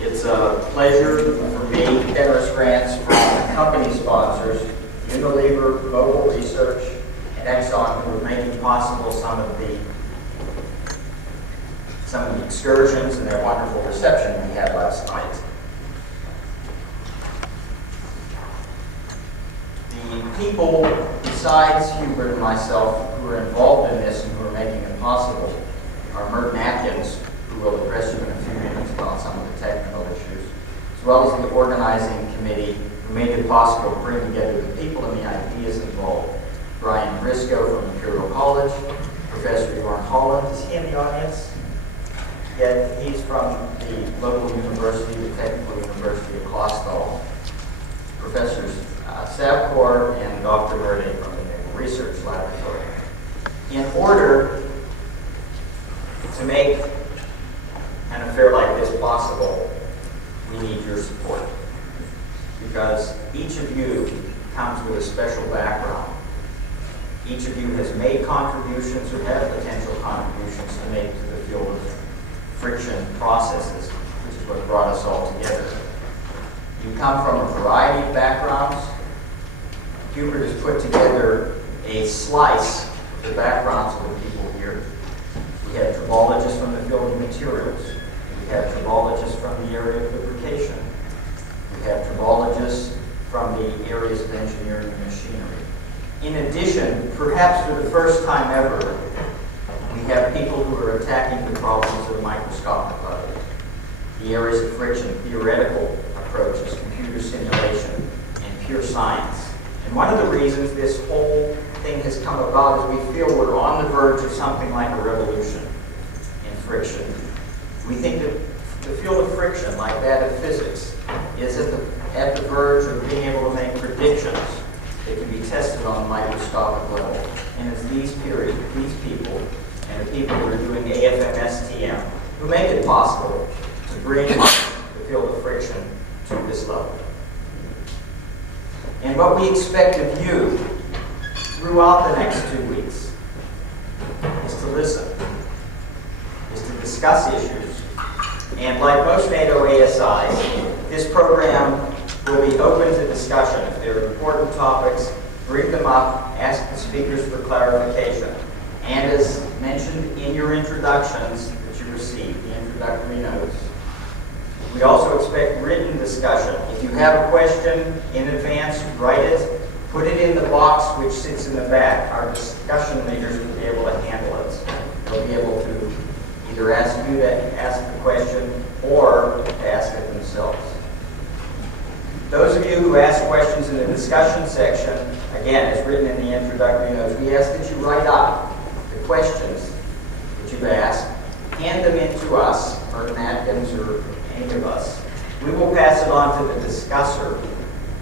It's a pleasure for me, generous grants from company sponsors, Unilever, Mobile Research, and Exxon, who are making possible some of the excursions and their wonderful reception we had last night. The people besides Hubert and myself who are involved in this and who are making it possible are Merton Atkins, who will address you in a few minutes about some of the technical issues, as well as the organizing committee who made it possible to bring together the people and the ideas involved. Briscoe from Imperial College, Professor Hubert Pollock, is he in the audience? Yet he's from the local university, the Technical University of Clausthal. Professors Savkor and Dr. Ernie from the Naval Research Laboratory. In order to make an affair like this possible, we need your support, because each of you comes with a special background. Each of you has made contributions or have potential contributions to make to the field of friction processes, which is what brought us all together. You come from a variety of backgrounds. Hubert has put together a slice of the backgrounds of the people here. We have tribologists from the field of materials. We have tribologists from the area of lubrication. We have tribologists from the areas of engineering and machinery. In addition, perhaps for the first time ever, we have people who are attacking the problems at a microscopic level. The areas of friction, theoretical approaches, computer simulation, and pure science. And one of the reasons this whole thing has come about is we feel we're on the verge of something like a revolution in friction. We think that the field of friction, like that of physics, is at the verge of being able to make predictions that can be tested on a microscopic level. And it's these people, and the people who are doing AFM-STM, who make it possible to bring the field of friction to this level. And what we expect of you throughout the next 2 weeks is to listen, is to discuss issues. And like most NATO ASIs, this program will be open to discussion. If there are important topics, bring them up, ask the speakers for clarification. And as mentioned in your introductions that you received, the introductory notes, we also expect written discussion. If you have a question in advance, write it, put it in the box which sits in the back. Our discussion leaders will be able to handle it. They'll be able to either ask you to ask the question or to ask it themselves. Those of you who ask questions in the discussion section, again, as written in the introductory notes, we ask that you write up the questions that you've asked, hand them in to us, Merton Atkins or any of us. We will pass it on to the discusser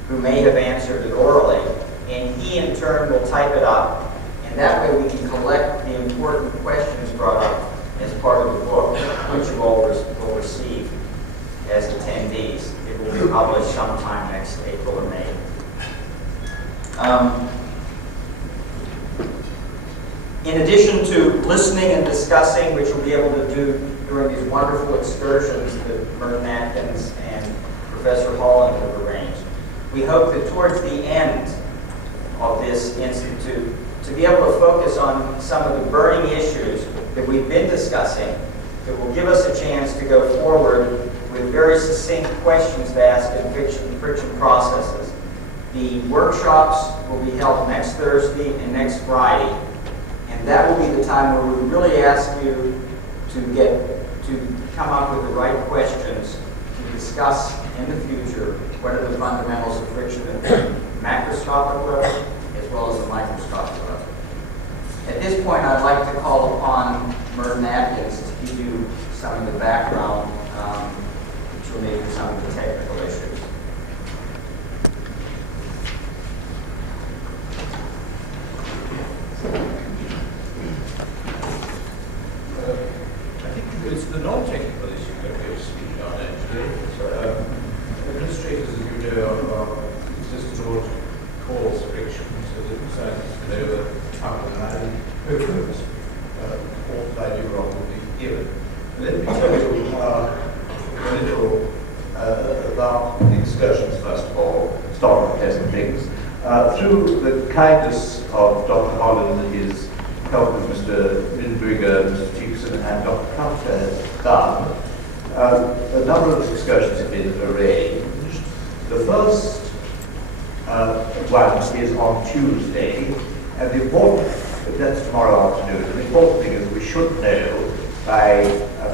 who may have answered it orally, and he in turn will type it up, and that way we can collect the important questions brought up as part of the book, which you all will receive as attendees. It will be published sometime next April or May. In addition to listening and discussing, which we'll be able to do during these wonderful excursions that Merton Atkins and Professor Holland have arranged, we hope that towards the end of this institute, to be able to focus on some of the burning issues that we've been discussing, that will give us a chance to go forward with very succinct questions to ask in friction processes. The workshops will be held next Thursday and next Friday, and that will be the time where we really ask you to come up with the right questions to discuss in the future what are the fundamentals of friction at the macroscopic level as well as the microscopic level. At this point, I'd like to call upon Merton Atkins to give you some of the background to maybe some of the technical issues. I think it's the non-technical issue that we're speaking on actually. Administrators, as you know, are insistent on cause friction, so that scientists know how to manage outcomes. All that I do wrong will be given. Let me tell you Through the kindness of Dr. Holland, his help with Mr. Lindberger, Mr. Tiekson, and Dr. Kafka has done, a number of excursions have been arranged. The first one is on Tuesday, and the important, that's tomorrow afternoon, and the important thing is we should know by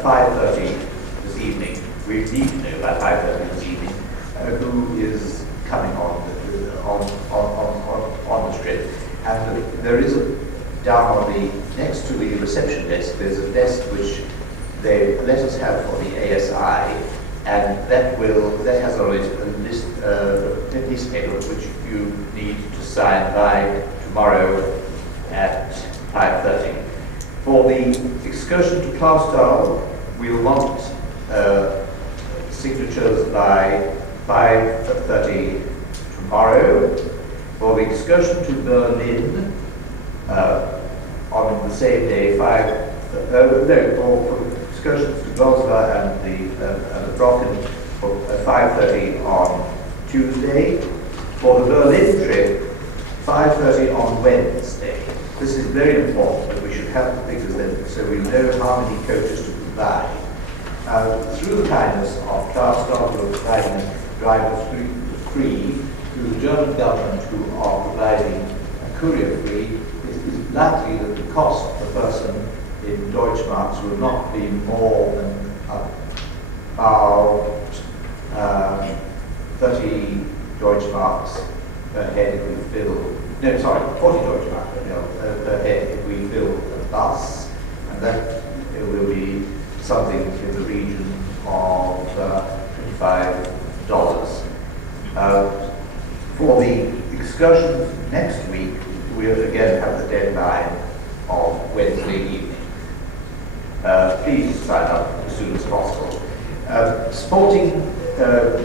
5:30 this evening, we need to know by 5:30 this evening, who is coming on the trip. And there is down on the, next to the reception desk, there's a desk which they let us have for the ASI, and that has a list, a piece of paper which you need to sign by tomorrow at 5:30. For the excursion to Klausthal, we'll want signatures by 5:30 tomorrow. For the excursion to Berlin, on the same day, for excursions to Goslar and the Brocken at 5:30 on Tuesday. For the Berlin trip, 5:30 on Wednesday. This is very important that we should have the figures then, so we know how many coaches to provide. Through the kindness of Klausthal, who are providing a driver free, through the German government, who are providing a courier free, it is likely that the cost per person in Deutschmarks will not be more than about 30 Deutschmarks per head if we fill, 40 Deutschmarks per head if we fill a bus, and that it will be something in the region of $25. For the excursion next week, we'll again have the deadline of Wednesday evening. Please sign up as soon as possible. Sporting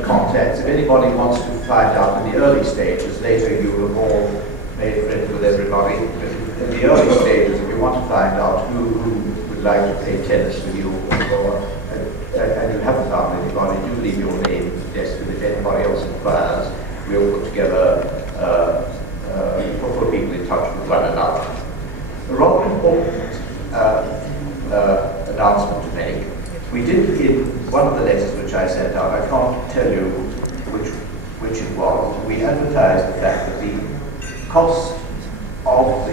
contacts, if anybody wants to find out in the early stages, later you will have all made friends with everybody. In the early stages, if you want to find out who would like to play tennis with you, and you haven't found anybody, do leave your name at the desk, and if anybody else inquires, we'll put together, put people in touch with one another. A rather important announcement to make. We did in one of the letters which I sent out, I can't tell you which it was, we advertised the fact that the cost of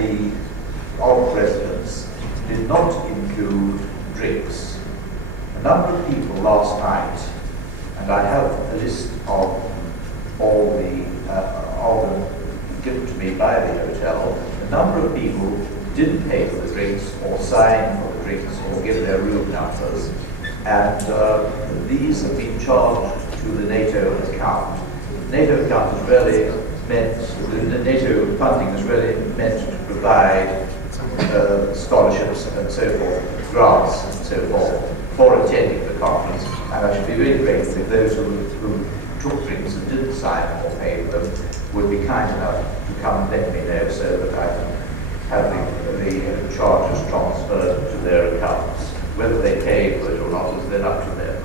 residence did not include drinks. A number of people last night, and I have a list of all them given to me by the hotel, a number of people didn't pay for the drinks or sign for the drinks or give their room numbers, and these have been charged to the NATO account. The NATO account is really meant, the NATO funding is really meant to provide scholarships and so forth, grants and so forth, for attending the conference. And I should be really grateful if those who took drinks and didn't sign or pay for them would be kind enough to come and let me know so that I can have the charges transferred to their accounts. Whether they pay for it or not is then up to them.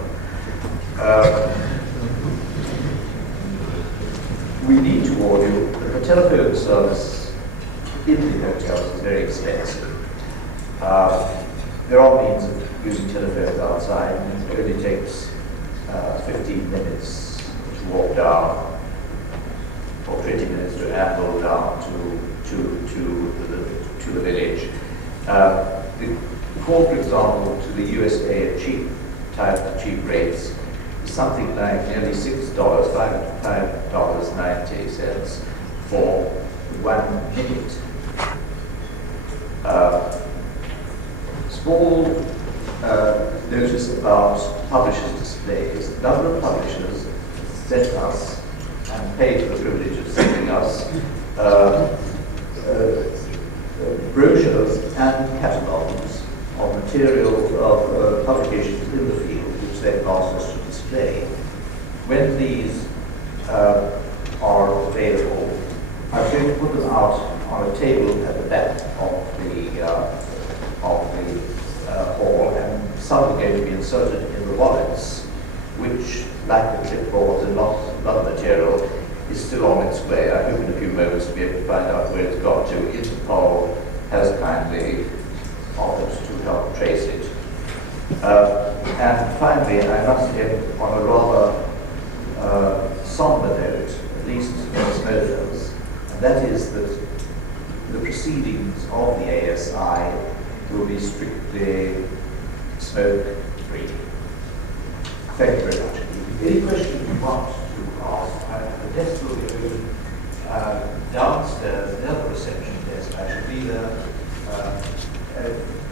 We need to warn you that the telephone service in the hotels is very expensive. There are means of using telephones outside, and it only takes 15 minutes to walk down, or 20 minutes to amble down to the village. The call, for example, to the USA at cheap rates is something like nearly $6, $5.90 for 1 minute. Small notice about publishers' displays. A number of publishers sent us and paid for the privilege of sending us brochures and catalogues of material of publications in the field which they've asked us to display. When these are available, I'm going to put them out on a table at the back of the hall, and some are going to be inserted in the wallets, which, like the clipboards and lots of other material, is still on its way. I hope in a few moments to be able to find out where it's got to. Interpol has kindly offered to help trace it. And finally, I must end on a rather somber note, at least for smokers, and that is that the proceedings of the ASI will be strictly smoke-free. Thank you very much. Any questions you want to ask, the desk will be open downstairs, the other reception desk. I shall be there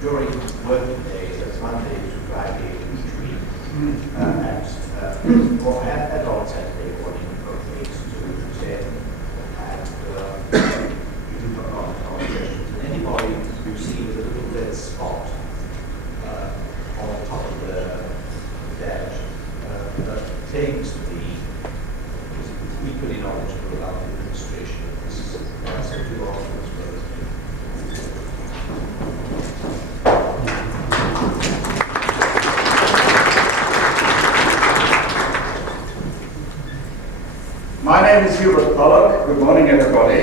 during working days, that's Monday to Friday each week, for adult Saturday morning from 8 to 10. And you do not ask questions. And anybody you see with a little red spot on the top of the dash that claims to be equally knowledgeable about the administration of this simply wrong as well as me. My name is Hubert Pollock. Good morning, everybody.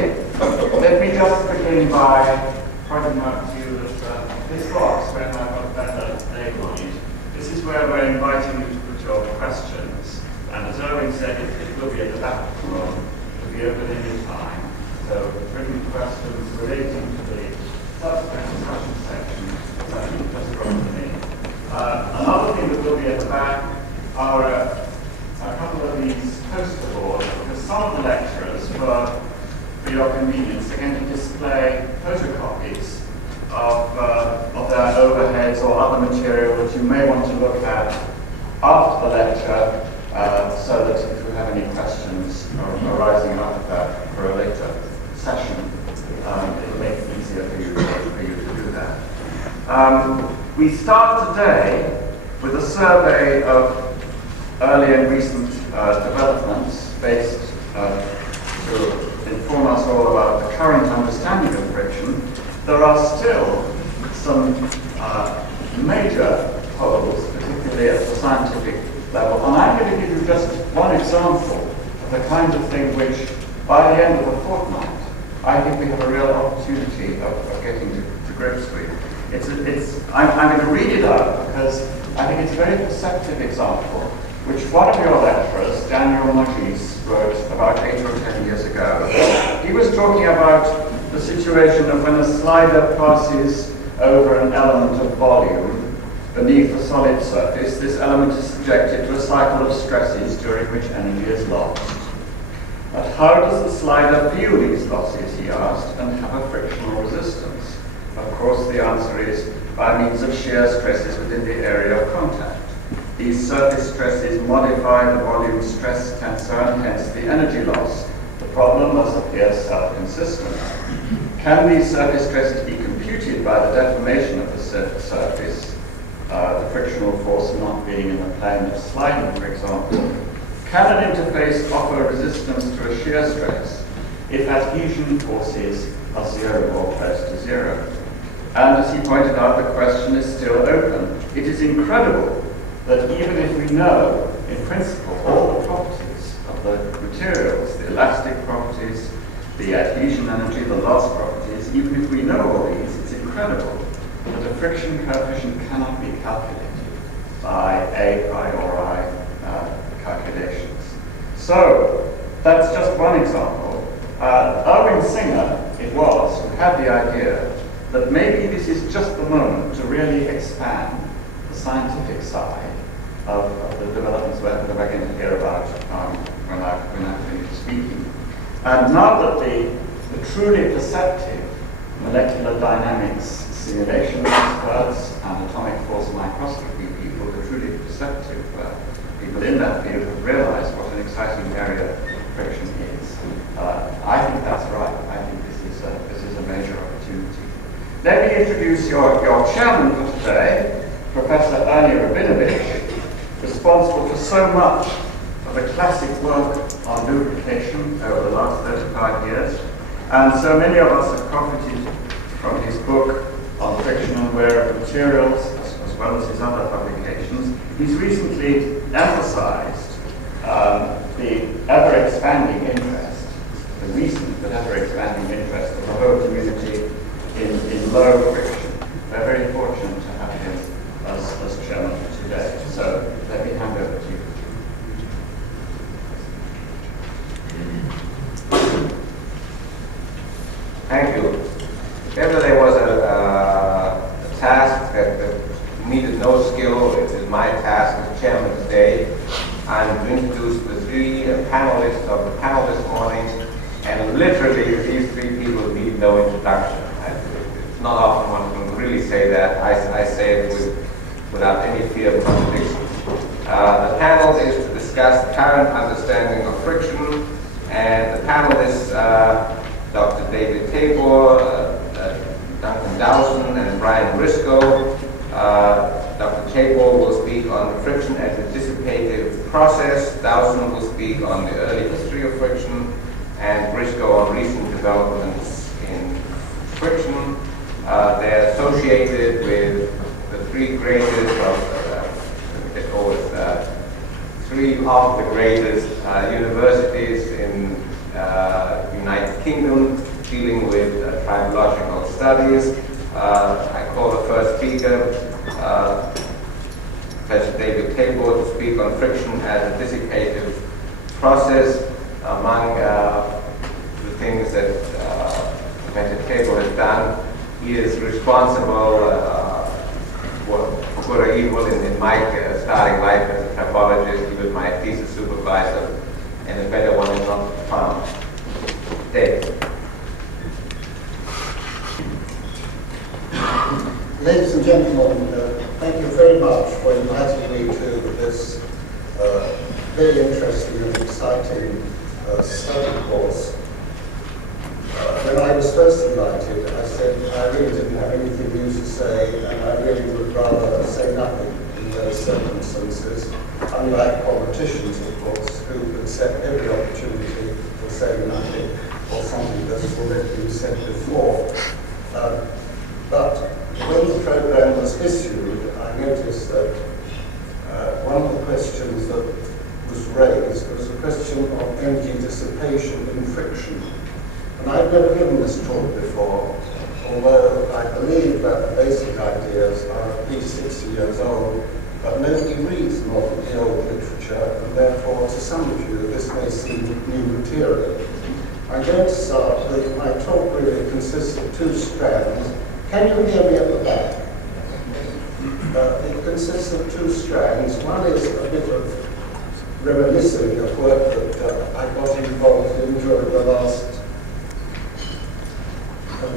Let me just begin by pointing out to you that this box, when I've got that label on it, this is where we're inviting you to put your questions. And as Erwin said, it will be at the back of the room. It will be open any time. So written questions relating to the subsequent discussion section, just drop them in. Another thing that will be at the back are a couple of these poster boards, because some of the lecturers, for your convenience, are going to display photocopies of their overheads or other material that you may want to look at after the lecture, so that if you have any questions arising out of that for a later session, it'll make it easier for you to do that. We start today with a survey of early and recent developments based to inform us all about the current understanding of friction. There are still some major holes, particularly at the scientific level, and I'm going to give you just one example of the kind of thing which, by the end of the fortnight, I think we have a real opportunity of getting to grips with. I'm going to read it out because I think it's a very perceptive example, which one of your lecturers, Daniel Magis, wrote about 8 or 10 years ago. He was talking about the situation of when a slider passes over an element of volume beneath a solid surface, this element is subjected to a cycle of stresses during which energy is lost. But how does the slider feel these losses, he asked, and have a frictional resistance? Of course, the answer is by means of shear stresses within the area of contact. These surface stresses modify the volume stress tensor and hence the energy loss. The problem thus appears self-consistent. Can these surface stresses be computed by the deformation of the surface, the frictional force not being in the plane of sliding, for example? Can an interface offer resistance to a shear stress if adhesion forces are zero or close to zero? And as he pointed out, the question is still open. It is incredible that even if we know, in principle, all the properties of the materials, the elastic properties, the adhesion energy, the loss properties, even if we know all these, it's incredible that the friction coefficient cannot be calculated by a priori calculations. So, that's just one example. Irwin Singer, it was, who had the idea that maybe this is just the moment to really expand the scientific side of the developments that we're going to hear about when I finish speaking. And now that the truly perceptive molecular dynamics simulation experts and atomic force microscopy people, the truly perceptive people in that field have realized what an exciting area friction is. I think that's right. I think this is a major opportunity. Let me introduce your chairman for today, Professor Ernie Rabinowicz, responsible for so much of the classic work on lubrication over the last 35 years. And so many of us have profited from his book on friction and wear of materials, as well as his other publications. He's recently emphasized the ever-expanding interest recent but ever expanding interest of the whole community in low friction. We're very fortunate to have him as chairman today. So let me hand over to you. Thank you. If ever there was a task that needed no skill, it is my task as chairman today. I'm to introduce the three panelists of the panel this morning, and literally these three people need no introduction. It's not often one can really say that. I say it without any fear of contradiction. The panel is to discuss the current understanding of friction, and the panelists Dr. David Tabor, Duncan Dowson, and Brian Briscoe. Dr. Tabor will speak on friction as a dissipative process. Dowson will speak on the early history of friction, and Briscoe on recent developments in friction. They're associated with the three greatest three of the greatest universities in United Kingdom dealing with tribological studies. I call the first speaker, Professor David Tabor, to speak on friction as a dissipative process. Among the things that Professor Tabor has done, he is responsible for good or evil in my starting life as a tribologist. He was my thesis supervisor, and a better one is not found. David. Ladies and gentlemen, thank you very much for inviting me to this very interesting and exciting study course. When I was first invited, I said I really didn't have anything new to say, and I really would rather say nothing in those circumstances, unlike politicians, of course, who accept every opportunity for saying nothing or something that's already been said before. But when the program was issued, I noticed that one of the questions that was raised was a question of energy dissipation in friction. And I've never given this talk before, although I believe that the basic ideas are at least 60 years old, but nobody reads modern old literature, and therefore to some of you this may seem new material. I'm going to start with, my talk really consists of two strands. Can you hear me at the back? It consists of two strands. One is a bit of reminiscing of work that I got involved in during the last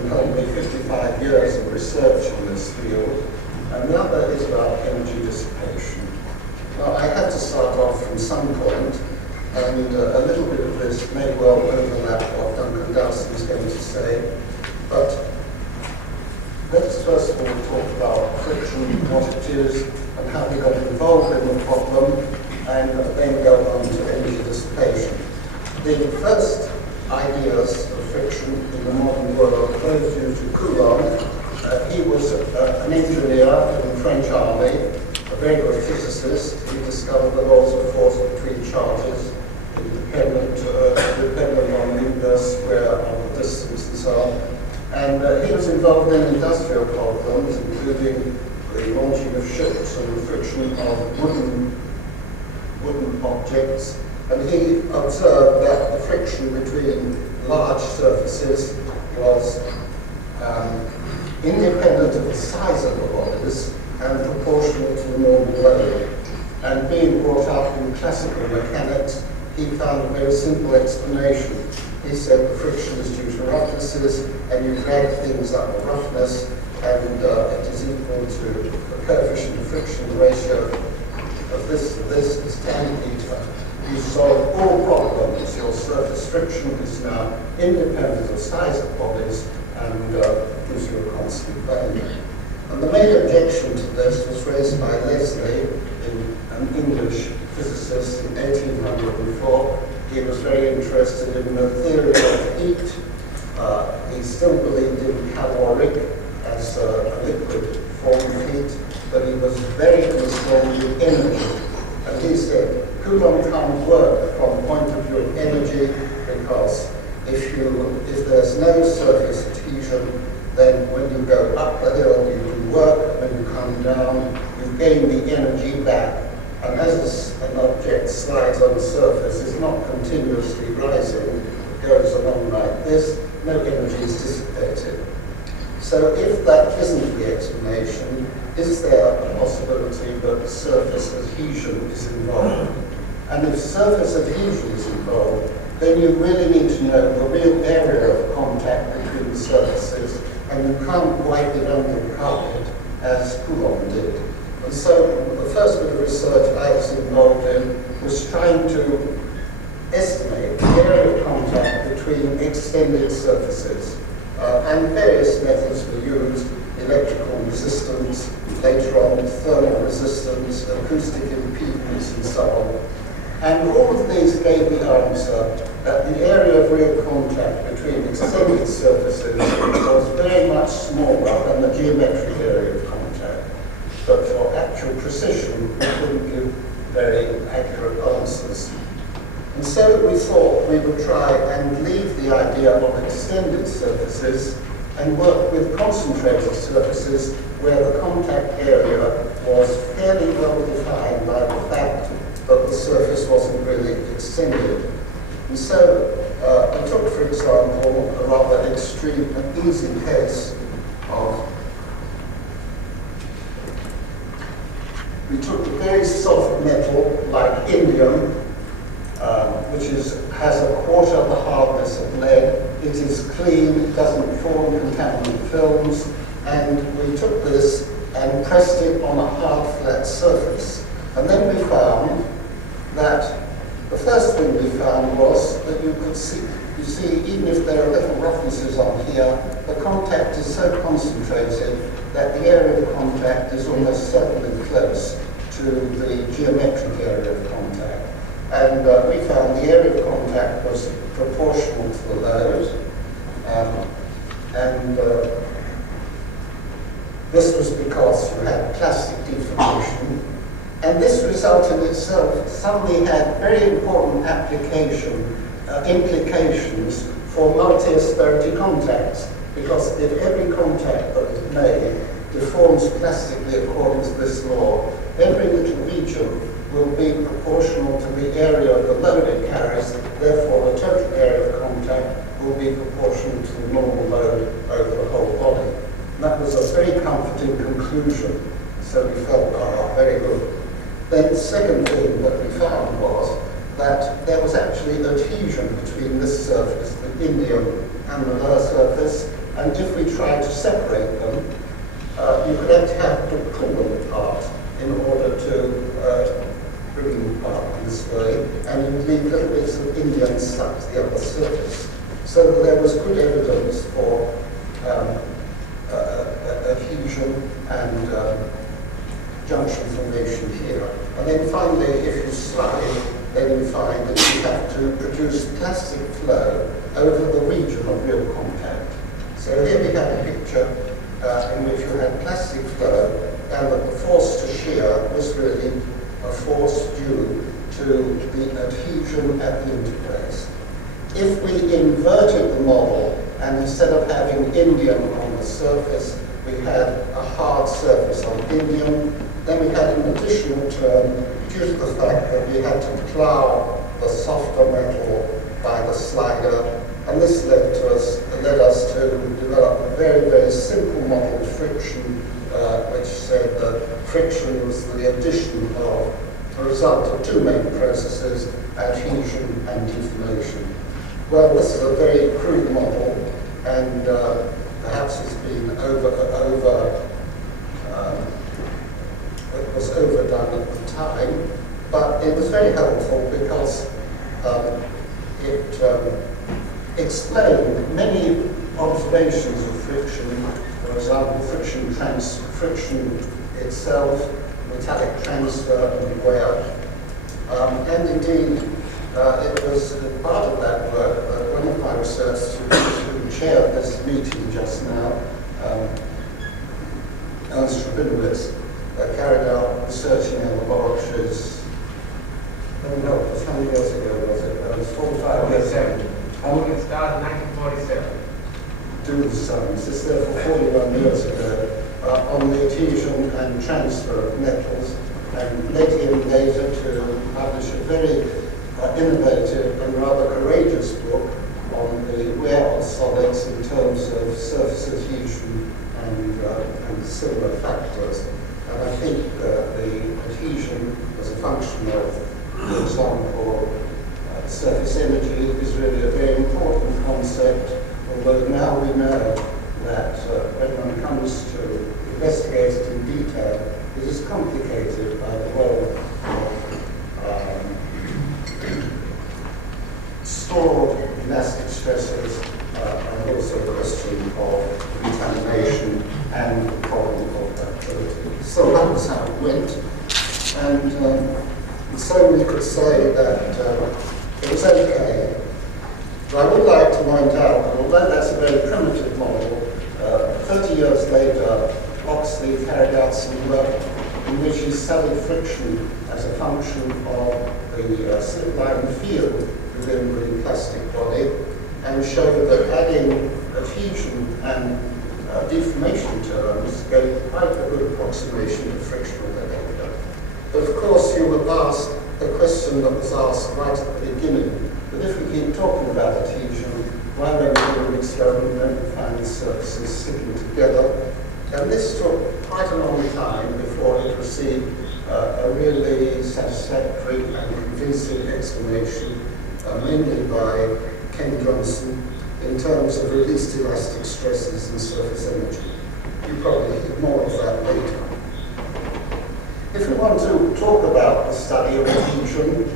probably 55 years of research in this field, and the other is about energy dissipation. Now, I had to start off from some point, and a little bit of this may well overlap what Duncan Dowson is going to say, but let's first of all talk about friction, what it is, and how we got involved in the problem, and then go on to energy dissipation. The first ideas of friction in the modern world goes due to Kluwer. He was an engineer in the French army, a very good physicist. He discovered the laws of force between charges, dependent on the inverse square of the distance and so on. And he was involved in industrial problems, including the launching of ships and the friction of wooden objects. And he observed that the friction between large surfaces was independent of the size of the bodies and proportional to the normal load. And being brought up in classical mechanics, he found a very simple explanation. He said the friction is due to roughnesses, and you drag things up the roughness, and it is equal to the coefficient of friction ratio of this to this is tan theta. You solve all problems. Your surface friction is now independent of size of bodies and gives you a constant value. And the main objection to this was raised by Leslie, an English physicist, in 1804. He was very interested in the theory of heat. He still believed in caloric as a liquid form of heat, but he was very concerned with energy. And he said, Coulomb can't work from the point of view of energy because If there's no surface adhesion, then when you go up the hill, you do work. When you come down, you gain the energy back. And as an object slides on the surface, it's not continuously rising, it goes along like this, no energy is dissipated. So if that isn't the explanation, is there a possibility that surface adhesion is involved? And if surface adhesion is involved, then you really need to know the real area of contact between the surfaces, and you can't wipe it under the carpet as Coulomb did. And so the first bit of research I was involved in was trying to estimate the area of contact between extended surfaces. And various methods were used: electrical resistance, later on thermal resistance, acoustic impedance, and so on. And all of these gave the answer that the area of real contact between extended surfaces was very much smaller than the geometric area of contact. But for actual precision, we couldn't give very accurate answers. And so we thought we would try and leave the idea of extended surfaces and work with concentrated surfaces where the contact area was fairly well defined by the fact that the surface wasn't really extended. And so I took, for example, a rather extreme and easy case of, we took a very soft metal like indium, which has a quarter of the hardness of lead. It is clean, it doesn't form contaminant films, and we took this and pressed it on a hard, flat surface. And then we found that the first thing we found was that you could see, even if there are little roughnesses on here, the contact is so concentrated that the area of contact is almost certainly close to the geometric area of contact. And we found the area of contact was proportional to the load. This was because you had plastic deformation. And this result in itself suddenly had very important implications for multi-asperity contacts. Because if every contact that is made deforms plastically according to this law, every little region will be proportional to the area of the load it carries, therefore the total area of contact will be proportional to the normal load over the whole body. And that was a very comforting conclusion, so we felt, very good. Then the second thing that we found was that there was actually adhesion between this surface, the indium, and the lower surface, and if we tried to separate them, you could actually have to pull them apart in order to bring them apart in this way, and you'd leave little bits of indium stuck to the upper surface. So that there was good evidence for adhesion and junction formation here. And then finally, if you slide, then you find that you have to produce plastic flow over the region of real contact. So here we have a picture in which you had plastic flow, and that the force to shear was really a force due to the adhesion at the interface. If we inverted the model, and instead of having indium on the surface, we had a hard surface on indium, then we had an additional term due to the fact that we had to plow the softer metal by the slider, and this led us to develop a very, very simple model of friction, which said that friction was the addition of a result of two main processes, adhesion and deformation. Well, this is a very crude model, and perhaps it's been it was overdone at the time, but it was very helpful because it explained many observations of friction. For example, friction itself, metallic transfer and wear. And indeed, it was part of that work that one of my research students who chaired this meeting just now, Rabinowicz, carried out research in our laboratories. How many years ago was it? It was 45 years ago. It started in 1947. Do the sums. It's therefore 41 years ago on the adhesion and transfer of metals, and led him later to publish a very innovative and rather courageous book on the wear of solids in terms of surface adhesion and similar factors. And I think the adhesion as a function of, for example, surface energy is really a very important concept, although now we know that when one comes to investigate it in detail, it is complicated by the role of stored elastic stresses and also the question of contamination and the problem of ductility. So that was how it went, and so we could say that it was okay. But I would like to point out that although that's a very primitive model, 30 years later, Oxley carried out some work in which he studied friction as a function of the slip-line field within the plastic body, and showed that adding adhesion and deformation terms gave quite a good approximation of frictional behavior. But of course, you will ask the question that was asked right at the beginning, that if we keep talking about adhesion, why don't we do an experiment when we find the surfaces sticking together? And this took quite a long time before it received a really satisfactory and convincing explanation, mainly by Ken Johnson, in terms of released elastic stresses and surface energy. You probably hear more of that later. If we want to talk about the study of adhesion,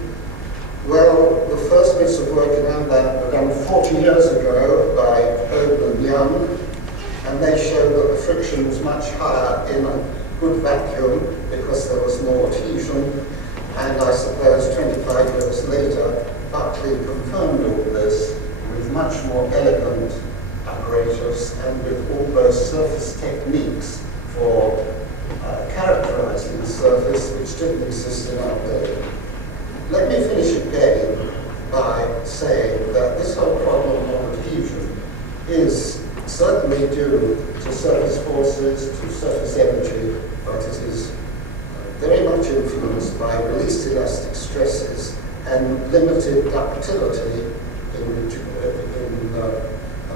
well, the first bits of work around that were done 40 years ago by Erwin and Young, and they showed that the friction was much higher in a good vacuum because there was more adhesion, and I suppose 25 years later, Buckley confirmed all this with much more elegant apparatus and with all those surface techniques for characterizing the surface which didn't exist in our day. Let me finish again by saying that this whole problem of adhesion is certainly due to surface forces, to surface energy, but it is very much influenced by released elastic stresses and limited ductility and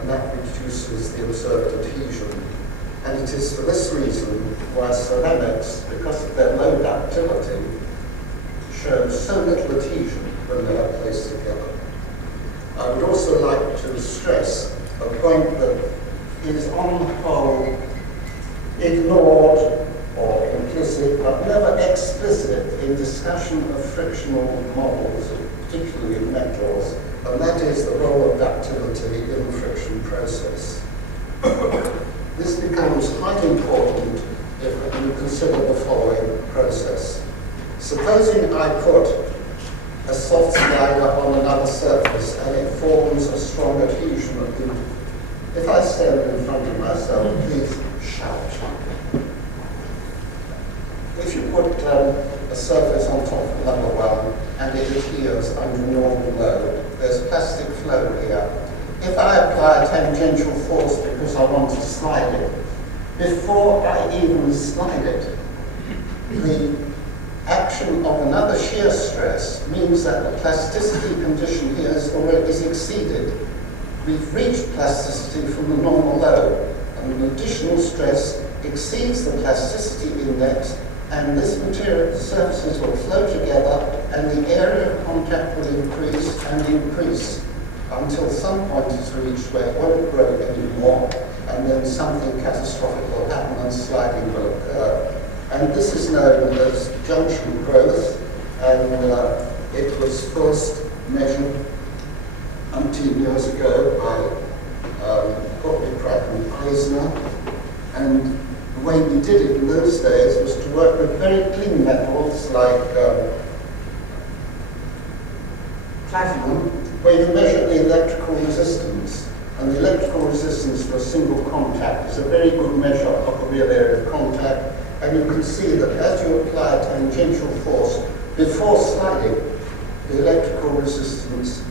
that reduces the observed adhesion. And it is for this reason why ceramics, because of their low ductility, show so little adhesion when they are placed together. I would also like to stress a point that is on the whole ignored or implicit, but never explicit in discussion of frictional models, particularly in metals, and that is the role of ductility in the friction process. This becomes quite important if you consider the following process. Supposing I put a soft slider on another surface and it forms a strong adhesion at the end. If I stand in front of myself, please shout. If you put a surface on top of another one and it adheres under normal load, there's plastic flow here. If I apply a tangential force because I want to slide it, before I even slide it, the action of another shear stress means that the plasticity condition here is exceeded. We've reached plasticity from the normal load, and an additional stress exceeds the plasticity index, and this material, the surfaces will flow together, and the area of contact will increase and increase until some point is reached where it won't grow anymore, and then something catastrophic will happen and sliding will occur. And this is known as junction growth, and it was first measured umpteen years ago by Courtney Pratt and Eisner. And the way we did it in those days was to work with very clean metals like platinum, where you measure the electrical resistance. And the electrical resistance for a single contact is a very good measure of the real area of contact. And you can see that as you apply a tangential force before sliding, the electrical resistance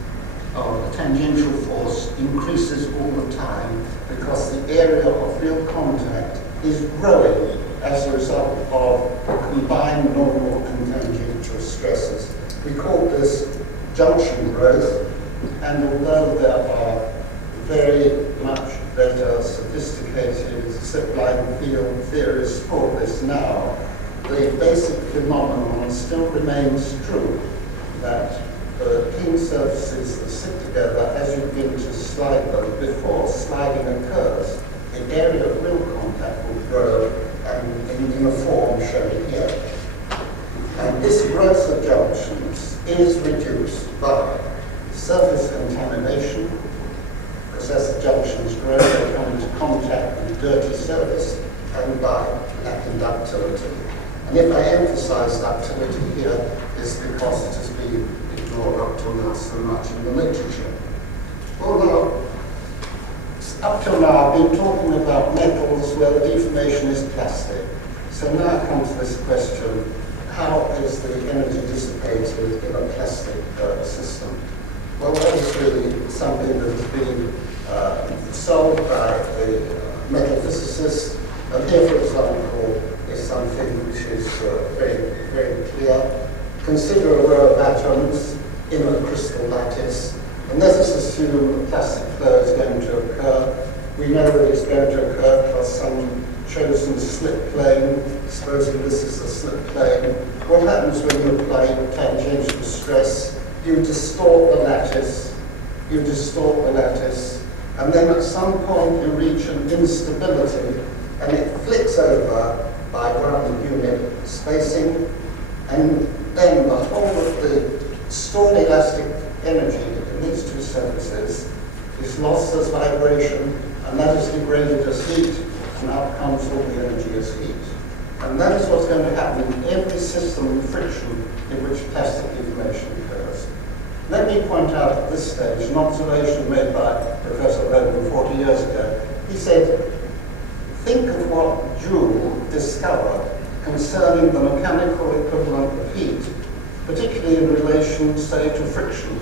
of the tangential force increases all the time because the area of real contact is growing as a result of the combined normal and tangential stresses. We call this junction growth, and although there are very much better sophisticated zipline field theories for this now, the basic phenomenon still remains true, that the King surfaces that sit together as you begin to slide them before sliding occurs. The area of real contact will grow and in a form shown here. And this growth of junctions is reduced by surface contamination, because as the junctions grow, they come into contact with dirty surface, and by lack of ductility. And if I emphasize ductility here, it's because it has been ignored up till now so much in the literature. Although, up till now, I've been talking about metals where the deformation is plastic. So now I come to this question, how is the energy dissipated in a plastic system? Well, that is really something that has been solved by a metal physicist. And here, for example, is something which is very, very clear. Consider a row of atoms in a crystal lattice, and let us assume the plastic flow is going to occur. We know that it's going to occur across some chosen slip plane. Supposing this is a slip plane. What happens when you apply tangential stress? You distort the lattice, and then at some point you reach an instability, and it flicks over by 1 unit spacing, and then the whole of the stored elastic energy in these two surfaces is lost as vibration, and that is degraded as heat, and out comes all the energy as heat. And that is what's going to happen in every system of friction in which plastic deformation occurs. Let me point out at this stage an observation made by Professor Ernie 40 years ago. He said, think of what Joule discovered concerning the mechanical equivalent of heat, particularly in relation, say, to friction.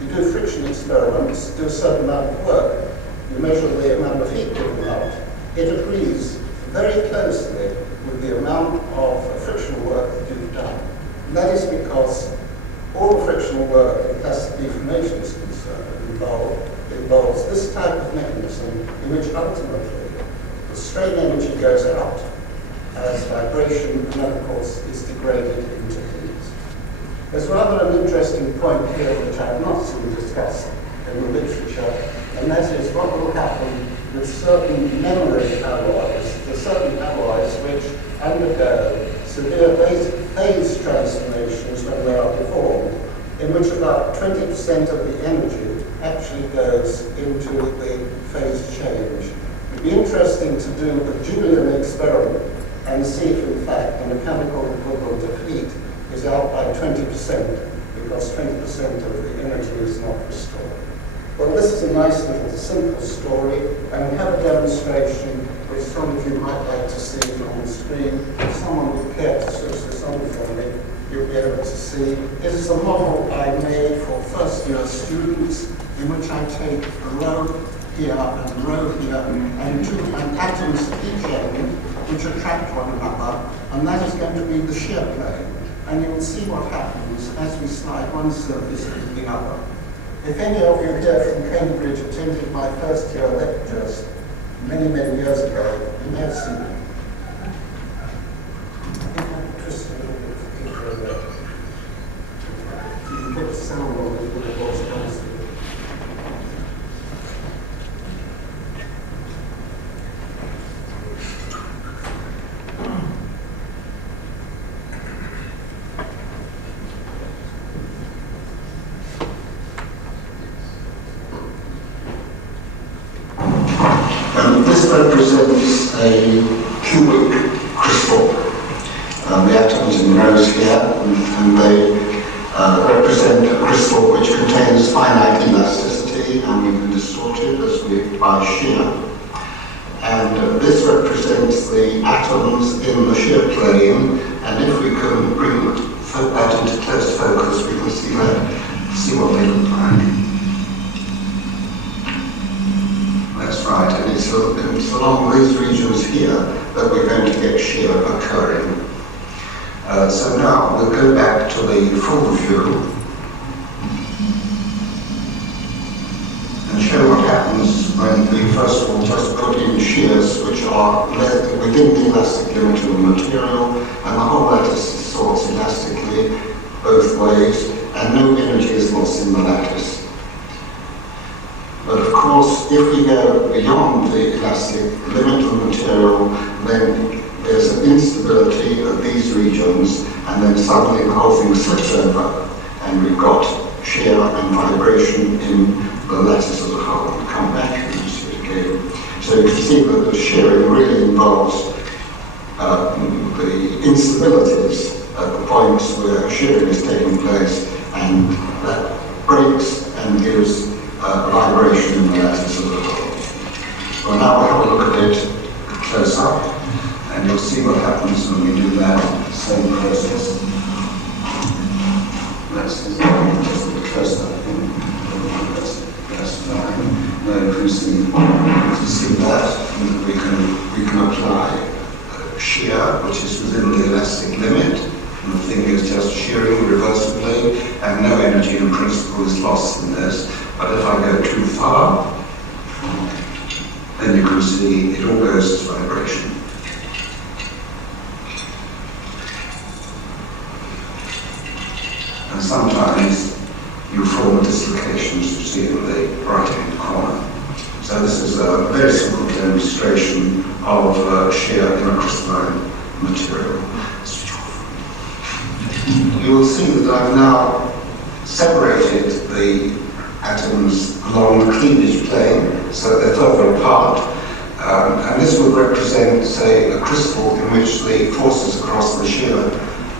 You do friction experiments, do a certain amount of work, you measure the amount of heat given out. It agrees very closely with the amount of frictional work that you've done. And that is because all the frictional work in plastic deformation is concerned involves this type of mechanism in which ultimately the strain energy goes out as vibration, and that of course is degraded into heat. There's rather an interesting point here which I have not seen discussed in the literature, and that is what will happen with certain memory alloys, the certain alloys which undergo severe phase transformations when they are deformed, in which about 20% of the energy actually goes into the phase change. It would be interesting to do a Julian experiment and see if in fact the mechanical equivalent of heat is out by 20%, because 20% of the energy is not restored. Well, this is a nice little simple story, and we have a demonstration which some of you might like to see on the screen. If someone would care to switch this on for me, you'll be able to see. It is a model I made for first-year students, in which I take a row here and a row here, and two atoms at each end, which attract one another, and that is going to be the shear plane. And you'll see what happens as we slide one surface into the other. If any of you here from Cambridge attended my first year lectures many, many years ago, you may have seen them. I think I twist a little bit for people over there. You can put the sound on it with the voice comes through. This represents a cubic crystal. The atoms in rows here, and they represent a crystal which contains finite elasticity, and we can distort it as we by shear. And this represents the atoms in the shear plane, and if we can bring that into close focus, we can see what they look like. on these regions here that we're going to get shear occurring. So now we'll go back to the full view and show what happens when we first of all just put in shears which are within the elastic limit of the material, and the whole lattice sorts elastically both ways, and no energy is lost in the lattice. But of course, if we go beyond the elastic limit of the material, then there's an instability of these regions, and then suddenly the whole thing slips over, and we've got shear and vibration in the lattice as a whole. We'll come back and see it again. So you can see that the shearing really involves the instabilities at the points where shearing is taking place, and that breaks and gives vibration in the lattice as a whole. Well, now we'll have a look at it close up, and you'll see what happens when we do that same process. That's just a bit close up. That's fine. Now you can see that we can apply shear, which is within the elastic limit, and the thing is just shearing reversibly, and no energy in principle is lost in this. But if I go too far, then you can see it all goes as vibration. And sometimes you form dislocations, you see in the right-hand corner. So this is a very simple demonstration of shear in a crystalline material. You will see that I've now separated the atoms along the cleavage plane so that they're further apart. And this would represent, say, a crystal in which the forces across the shear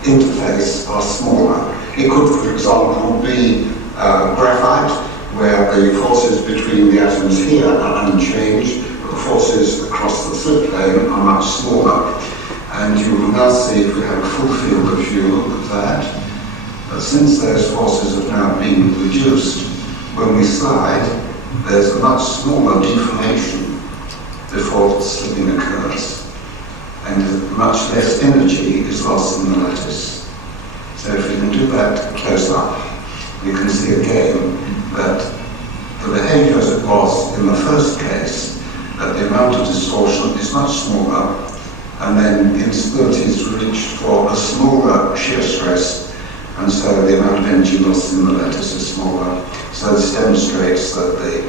interface are smaller. It could, for example, be graphite, where the forces between the atoms here are unchanged, but the forces across the slip plane are much smaller. And you will now see, if we have a full field of view of that, since those forces have now been reduced, when we slide, there's a much smaller deformation before slipping occurs, and much less energy is lost in the lattice. So if we can do that close up, we can see again that the behavior as it was in the first case, that the amount of distortion is much smaller, and then the instability is reached for a smaller shear stress, and so the amount of energy lost in the lattice is smaller. So this demonstrates that the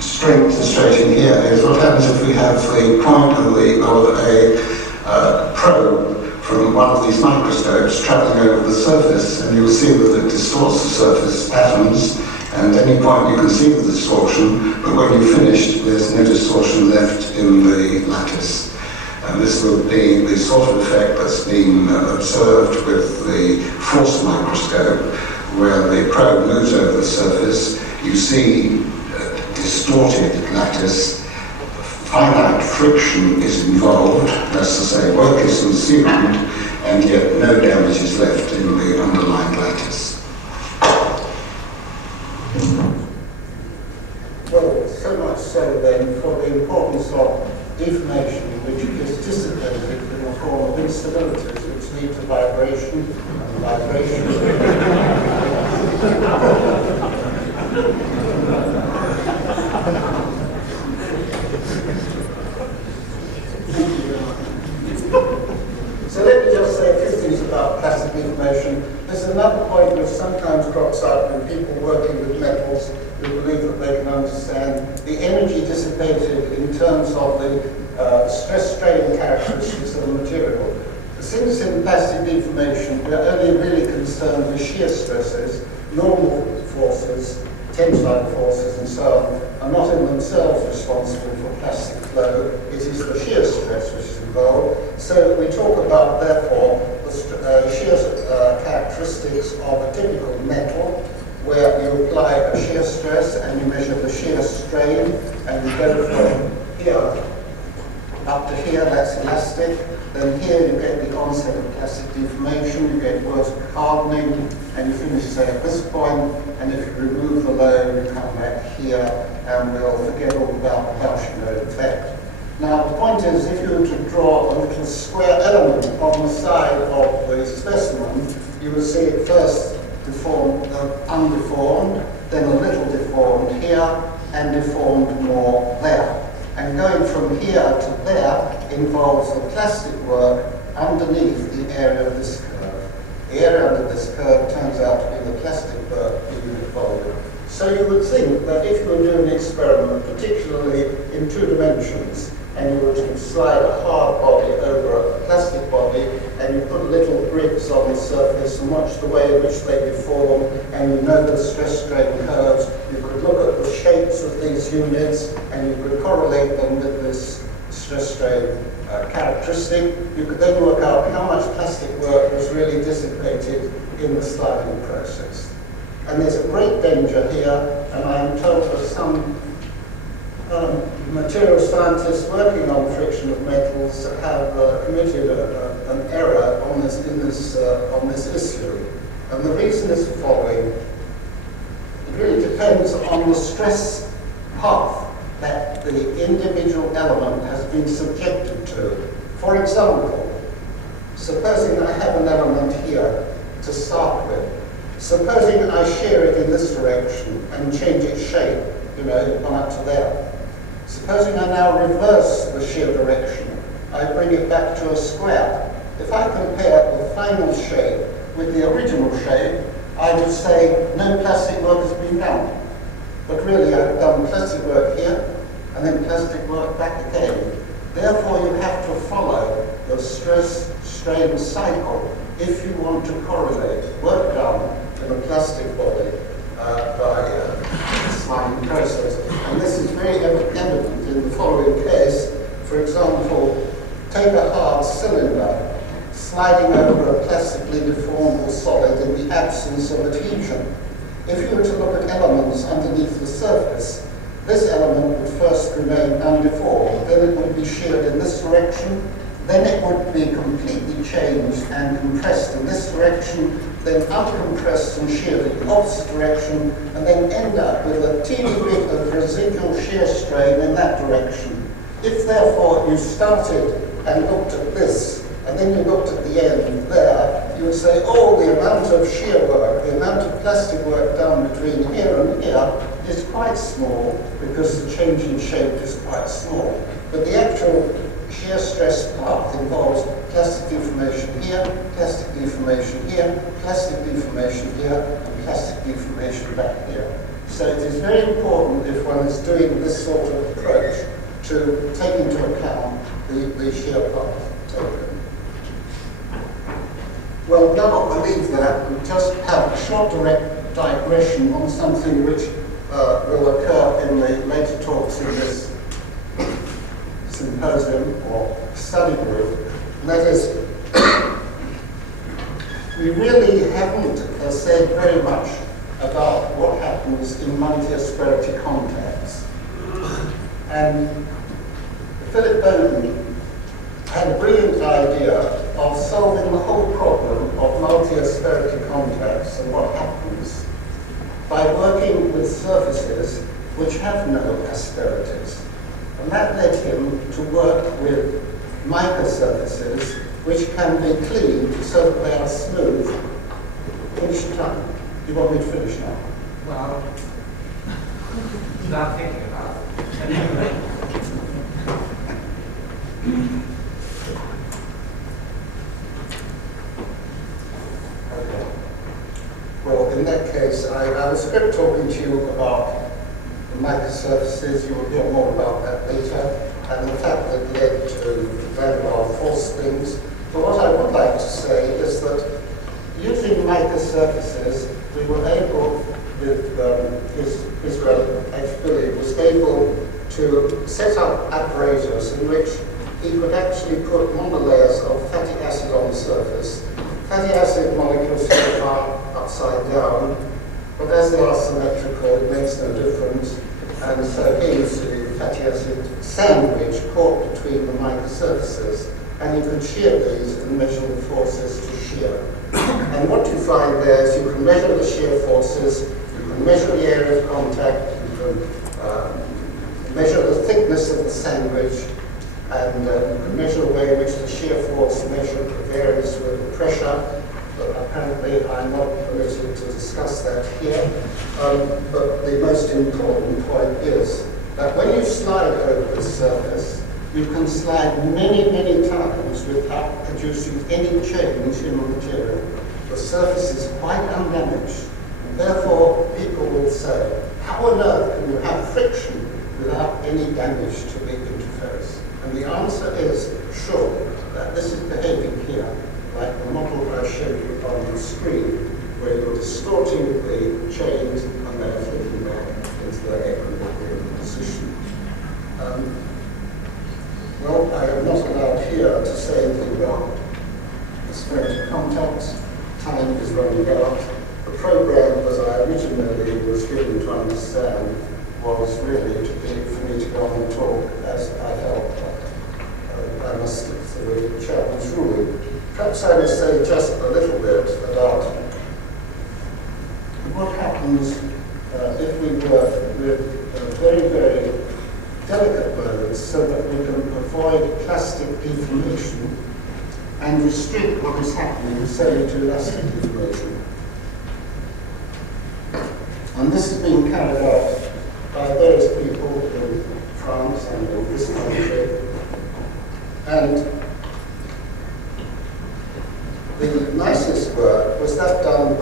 strength illustrating here is what happens if we have the point of a probe from one of these microscopes traveling over the surface, and you'll see that it distorts the surface patterns, and at any point you can see the distortion, but when you've finished, there's no distortion left in the lattice. And this would be the sort of effect that's been observed with the force microscope, where the probe moves over the surface. You see distorted lattice, finite friction is involved, that's to say work is consumed, and yet no damage is left in the underlying lattice. Well, so much so then for the importance of deformation, which is dissipated in the form of instabilities which lead to vibration and vibration. So let me just say a few things about plastic deformation. There's another point which sometimes crops up in people working with metals who believe that they can understand the energy dissipated in terms of the stress-strain characteristics of the material. Since in plastic deformation we're only really concerned with shear stresses, normal forces, tensile forces and so on, are not in themselves responsible for plastic flow. It is the shear stress which is involved. So we talk about, therefore, the shear characteristics of a typical metal, where you apply a shear stress and you measure the shear strain, and you go from here up to here, that's elastic. Then here you get the onset of plastic deformation, you get worse hardening, and you finish, say, at this point, and if you remove the load, you come back here, and we'll forget all about the Gaussian load effect. Now, the point is, if you were to draw a little square element on the side of the specimen, you would see it first deformed, undeformed, then a little deformed here, and deformed more there. And going from here to there involves the plastic work underneath the area of this curve. The area under this curve turns out to be the plastic work per unit volume. So you would think that if you were doing an experiment, particularly in 2 dimensions, and you were to slide a hard body over a plastic body, and you put little bricks on the surface and watch the way in which they deform, and you know the stress-strain curves, you could look at the shapes of these units, and you could correlate them with this stress-strain characteristic. You could then work out how much plastic work was really dissipated in the sliding process. And there's a great danger here, and I am told that some material scientists working on friction of metals have committed an error on this issue. And the reason is the following. It really depends on the stress path that the individual element has been subjected to. For example, supposing I have an element here to start with. Supposing I shear it in this direction and change its shape, you know, one up to there. Supposing I now reverse the shear direction, I bring it back to a square. If I compare the final shape with the original shape, I would say no plastic work has been done. But really I've done plastic work here, and then plastic work back again. Therefore you have to follow the stress-strain cycle if you want to correlate work done in a plastic body by sliding process. And this is very evident in the following case. For example, take a hard cylinder sliding over a plastically deformable solid in the absence of adhesion. If you were to look at elements underneath the surface, this element would first remain undeformed, then it would be sheared in this direction, then it would be completely changed and compressed in this direction, then uncompressed and sheared in the opposite direction, and then end up with a teeny bit of residual shear strain in that direction. If therefore you started and looked at this, and then you looked at the end there, you would say, oh, the amount of shear work, the amount of plastic work done between here and here is quite small, because the change in shape is quite small. But the actual shear stress path involves plastic deformation here, plastic deformation here, plastic deformation here, and plastic deformation back here. So it is very important, if one is doing this sort of approach, to take into account the shear path taken. Well, now I'll leave that and just have a short direct digression on something which will occur in the later talks in this symposium or study group. And that is, we really haven't said very much about what happens in multi-asperity contacts. And Philip Bowden had a brilliant idea of solving the whole problem of multi-asperity contacts and what happens by working with surfaces which have no asperities. And that led him to work with mica surfaces which can be cleaned so that they are smooth. Finish your time. Do you want me to finish now? Well, not thinking about it. Okay. Well, in that case, I was talking to you about the mica surfaces. You will hear more about that later, and the fact that led to van der Waals force things. But what I would like to say is that using mica surfaces, we were able, with Israel H. was able to set up apparatus in which he could actually put monolayers of fatty acid on the surface. Fatty acid molecules here are upside down, but as they are symmetrical, it makes no difference. And so here you see the fatty acid sandwich caught between the mica surfaces, and you can shear these and measure the forces to shear. And what you find there is you can measure the shear forces, you can measure the area of contact, you can measure the thickness of the sandwich, And you can measure the way in which the shear force measured varies with the pressure, but apparently I'm not permitted to discuss that here. But the most important point is that when you slide over the surface, you can slide many, many times without producing any change in the material. The surface is quite undamaged. And therefore, people will say, how on earth can you have friction without any damage to the interface? And the answer is, sure, that this is behaving here like the model I showed you on the screen, where you're distorting the chains and then flicking back into their equilibrium position. Well, I am not allowed here to say anything about the strength of contacts. Time is running out. The program, as I originally was given to understand, was really for me to go on and talk as I felt. I must stick to the chairman's ruling. Perhaps I would say just a little bit about what happens if we work with very, very delicate modes so that we can avoid plastic deformation and restrict what is happening, say, to elastic deformation. And this has been carried out by various people in France and in this country. And the nicest work was that done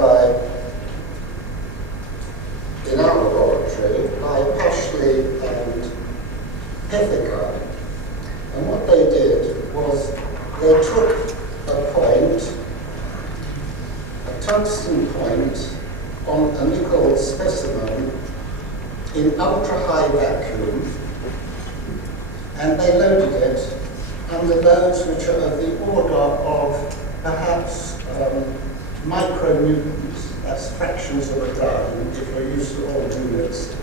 in our laboratory by Pashley and Pethica. And what they did was they took a point, a tungsten point, on a nickel specimen in ultra-high vacuum, and they loaded it under loads which are of the order of perhaps micronewtons, that's fractions of a dyne, if you're used to old units.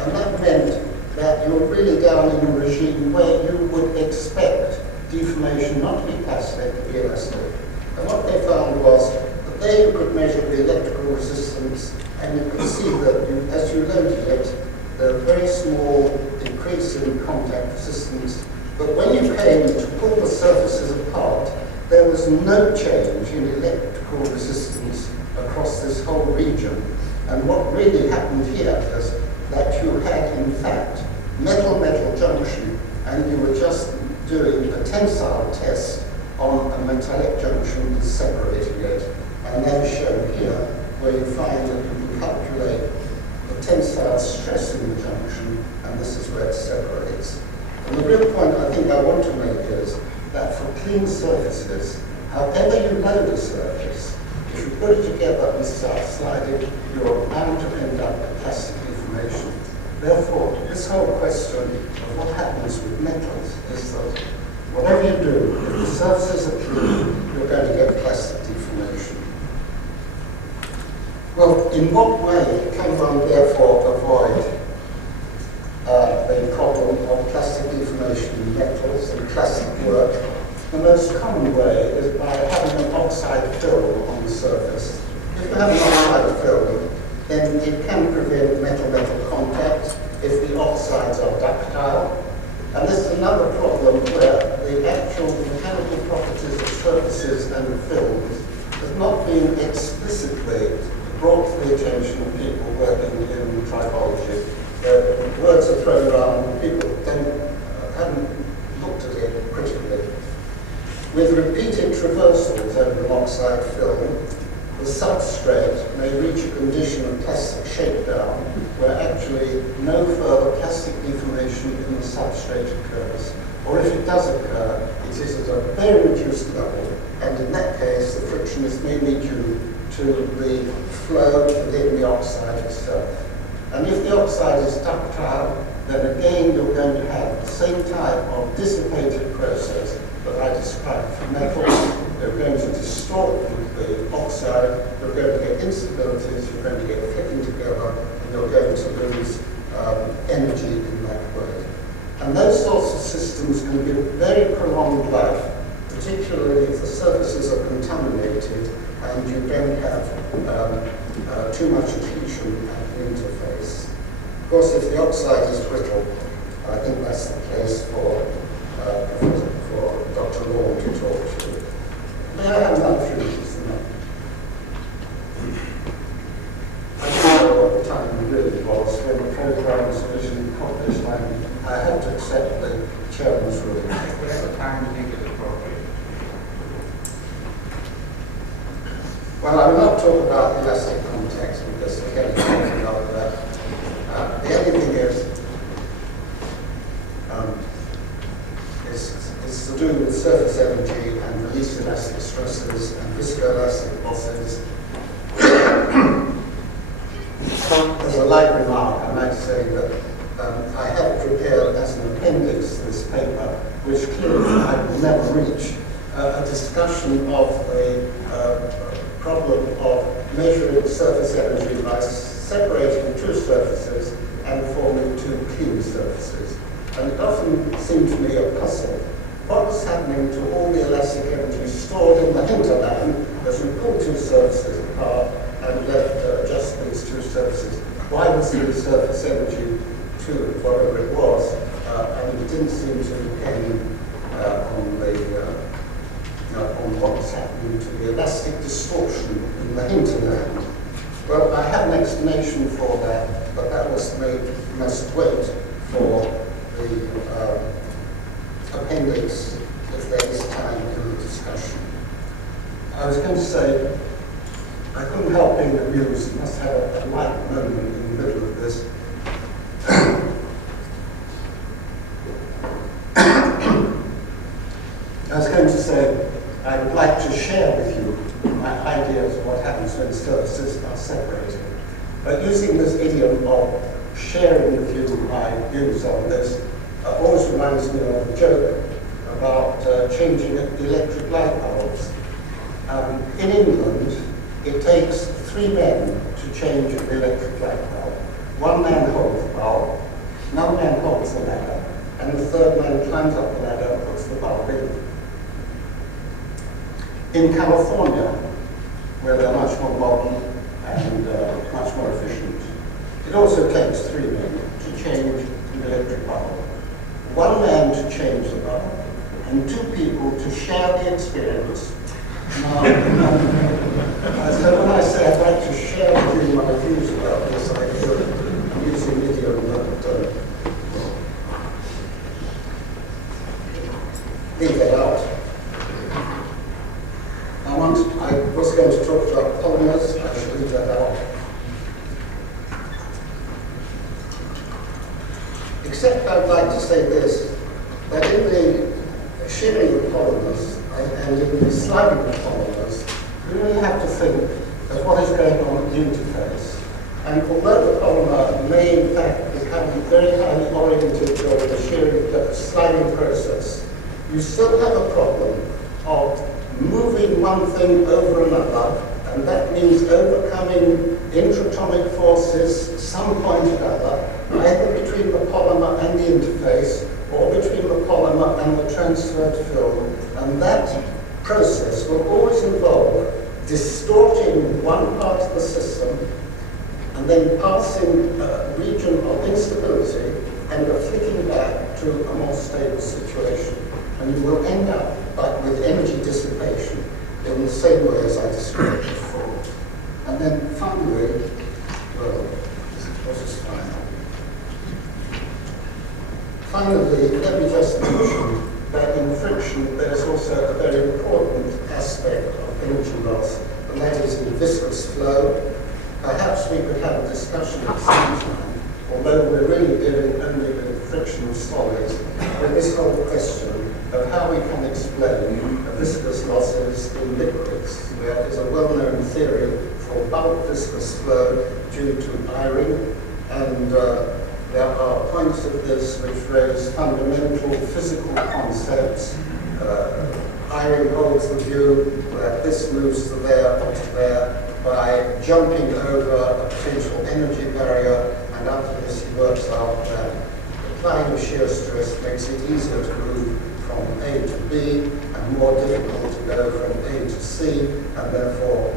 And that meant that you're really down in a regime where you would expect deformation not to be plastic, to be elastic. And what they found was that there you could measure the electrical resistance, and you could see that as you loaded it, there was a very small decrease in contact resistance. But when you came to pull the surfaces apart, there was no change in electrical resistance across this whole region. And what really happened here is that you had, in fact, metal-metal junction, and you were just doing a tensile test on a metallic junction and separating it. And that is shown here, where you find that you can calculate the tensile stress in the junction, and this is where it separates. And the real point I think I want to make is that for clean surfaces, however you load a surface, if you put it together and start sliding, you're bound to end up with plastic deformation. Therefore, this whole question of what happens with metals is that whatever you do, if the surfaces are clean, you're going to get plastic deformation. Well, in what way can one therefore avoid the problem of plastic deformation in metals and plastic work? The most common way is by having an oxide film on the surface. If you have an oxide film, then it can prevent metal-metal contact if the oxides are ductile. And this is another problem where the actual mechanical properties of surfaces and films has not been explicitly brought to the attention of people working in tribology. Words are thrown around and people haven't looked at it critically. With repeated traversals over an oxide film, the substrate may reach a condition of plastic shakedown where actually no further plastic deformation in the substrate occurs. Or if it does occur, it is at a very reduced level, and in that case the friction is mainly due to the flow within the oxide itself. And if the oxide is ductile, then again you're going to have the same type of dissipative process that I described for metals. You're going to distort the oxide, you're going to get instabilities, you're going to get clicking together, and you're going to lose energy in that way. And those sorts of systems can give very prolonged life, particularly if the surfaces are contaminated and you don't have too much adhesion at the interface. Of course, if the oxide is brittle, I think that's the place for for Dr. Law to talk to. May I have another few minutes? I don't know what the time really was when the programme was originally published, and I had to accept the chairman's ruling. Whatever time you think is appropriate. Well, I will not talk about the elastic context because again, it's talking about that. The only thing is, it's to do with surface energy and released elastic stresses and viscoelastic losses. As a light remark, I might say that I have prepared as an appendix to this paper, which clearly I will never reach, a discussion of the problem of measuring surface energy by separating two surfaces and forming two clean surfaces. And it often seemed to me a puzzle. What was happening to all the elastic energy stored in the hinterland as we pulled two surfaces apart and left just these two surfaces? Why was the surface energy to whatever it was? And it didn't seem to depend on what was happening to the elastic distortion in the hinterland. Well, I have an explanation for that, but that must wait for the appendix if there is time in the discussion. I was going to say, I couldn't help being amused. You must have a light moment in the middle of this. I was going to say, I would like to share with you my ideas of what happens when surfaces are separated. But using this idiom of sharing with you my views on this always reminds me of a joke about changing electric light bulbs. In England, it takes 3 men to change an electric light bulb. 1 man holds the bulb, another man holds the ladder, and the 3rd man climbs up the ladder and puts the bulb in. In California, where they're much more modern and much more efficient, it also takes 3 men to change an electric bulb. 1 man to change the bulb, and 2 people to share the experience. Now, so when I say I'd like to share with you my views about this idea, I'm using an idiom that leave that out. I was going to talk about polymers, I should leave that out. Except I'd like to say this, that in the shearing of polymers and in the sliding of polymers, we really have to think of what is going on at the interface. And although the polymer may in fact become very highly oriented toward the shearing, the sliding process, you still have a problem of moving one thing over another, and that means overcoming intratomic forces some point or other, either between the polymer and the interface, or between the polymer and the transferred film. And that process will always involve distorting one part of the system, and then passing a region of instability and flicking back to a more stable situation. And you will end up with energy dissipation in the same way as I described before. And then finally, well, what is final? Finally, let me just mention that in friction there's also a very important aspect of energy loss, and that is in viscous flow. Perhaps we could have a discussion at the same time, although we're really dealing only with frictional solids, with this whole question of how we can explain viscous losses in liquids. There is a well-known theory for bulk viscous flow due to Irwin, and there are points of this which raise fundamental physical concepts. Irwin holds the view that this moves to there or to there by jumping over a potential energy barrier, and after this he works out that applying shear stress makes it easier to move from A to B and more difficult to go from A to C, and therefore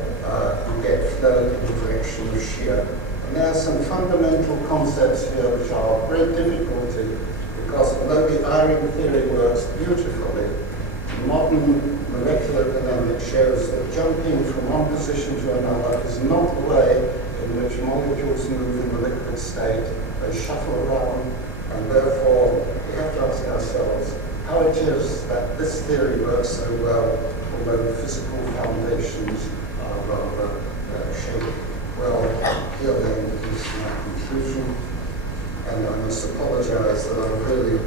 you get flow in the direction of shear. And there are some fundamental concepts here which are of great difficulty because although the Irwin theory works beautifully, modern molecular dynamics shows that jumping from one position to another is not the way in which molecules move in the liquid state. They shuffle around, and therefore we have to ask ourselves how it is that this theory works so well, although the physical foundations are rather shaky. Well, here then is my conclusion, and I must apologize that I really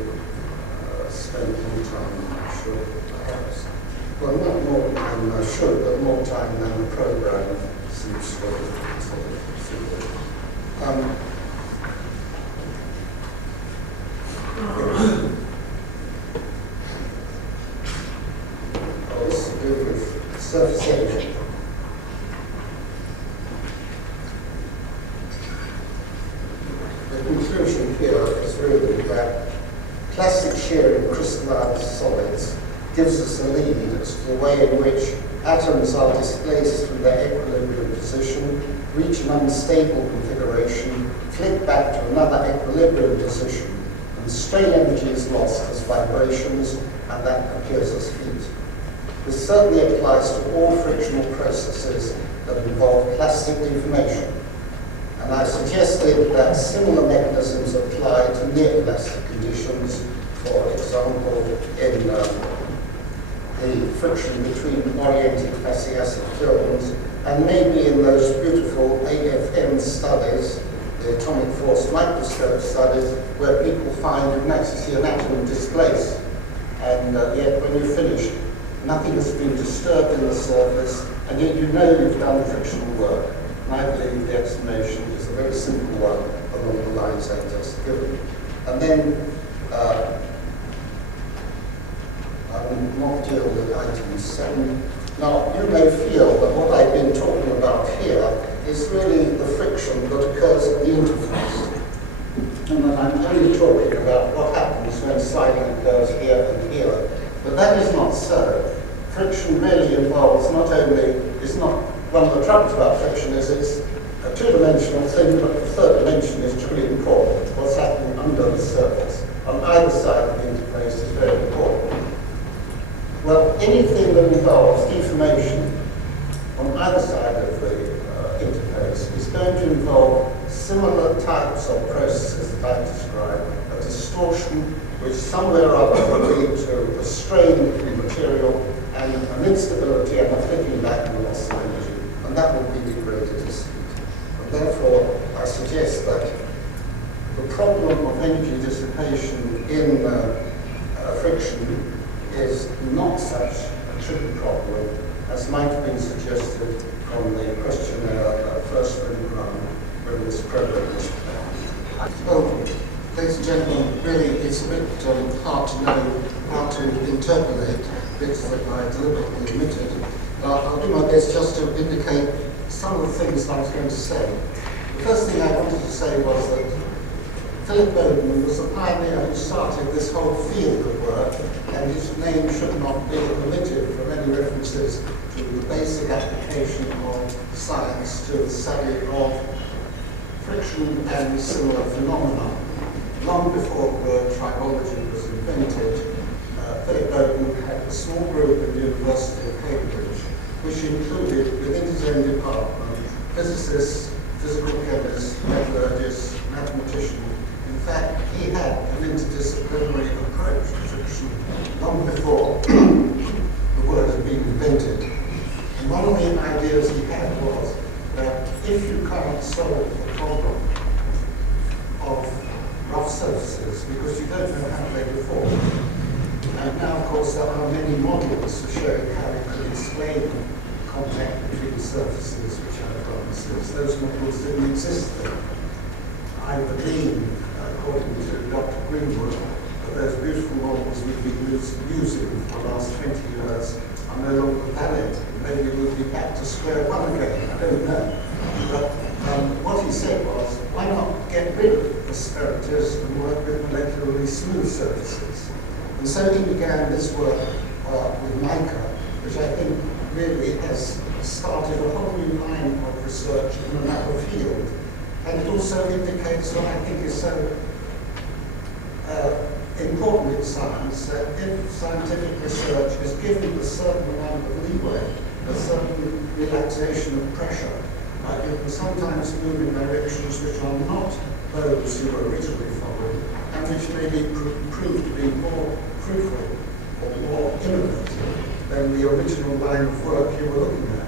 spent more time than I should, perhaps. Well, not more than I should, but more time than the program seems to suit. This to do with surface area. The conclusion here is really that plastic shear in crystalline solids gives us a lead as to the way in which atoms are displaced through their equilibrium position, reach an unstable configuration, flick back to another equilibrium position, and strain energy is lost as vibrations, and that appears as heat. This certainly applies to all frictional processes that involve plastic deformation. And I suggested that similar mechanisms apply to near-elastic conditions, for example, in the friction between oriented fatty acid films, and maybe in those beautiful AFM studies, the atomic force microscope studies, where people find you can actually see an atom displaced, and yet when you're finished, nothing has been disturbed in the surface, and yet you know you've done frictional work. And I believe the explanation is a very simple one along the lines I just given. And then I will not deal with item 7. Now, you may feel that what I've been talking about here is really the friction that occurs at the interface. And that I'm only talking about what happens when sliding occurs here and here. But that is not so. Friction really involves not only, it's not, one of the troubles about friction is it's a two-dimensional thing, but the third dimension is truly important. What's happening under the surface on either side of the interface is very important. Well, anything that involves deformation on either side of the interface is going to involve similar types of processes that I've described, a distortion which somewhere or other will lead to a strain in the material and an instability and a flicking back and loss of energy, and that will be degraded as heat. And therefore, I suggest that the problem of energy dissipation in friction is not such a tricky problem as might have been suggested from the questionnaire first run when this program was planned. Well, ladies and gentlemen, really it's a bit hard to know how to interpolate bits that I deliberately omitted. I'll do my best just to indicate some of the things I was going to say. The first thing I wanted to say was that Philip Bowden was a pioneer who started this whole field of work, and his name should not be omitted from any references to the basic application of science to the study of friction and similar phenomena. Long before the word tribology was invented, Philip Bowden had a small group at the University of Cambridge, which included within his own department physicists, physical chemists, metallurgists, mathematicians. In fact, he had an interdisciplinary approach to friction long before the word had been invented. And one of the ideas he had was that if you can't solve the problem of rough surfaces, because you don't know how they deform, and now, of course, there are many models for showing how you could explain contact between surfaces which have properties. Those models didn't exist then. I believe, according to Dr. Greenwood, that those beautiful models we've been using for the last 20 years are no longer valid. Maybe we'll be back to square one again, I don't know. But what he said was, why not get rid of asperities and work with molecularly smooth surfaces? And so he began this work with mica, which I think really has started a whole new line of research in another field. And it also indicates what I think is so important in science that if scientific research is given a certain amount of leeway, a certain relaxation of pressure, you can sometimes move in directions which are not those you were originally following, and which may be proved to be more fruitful or more innovative than the original line of work you were looking at.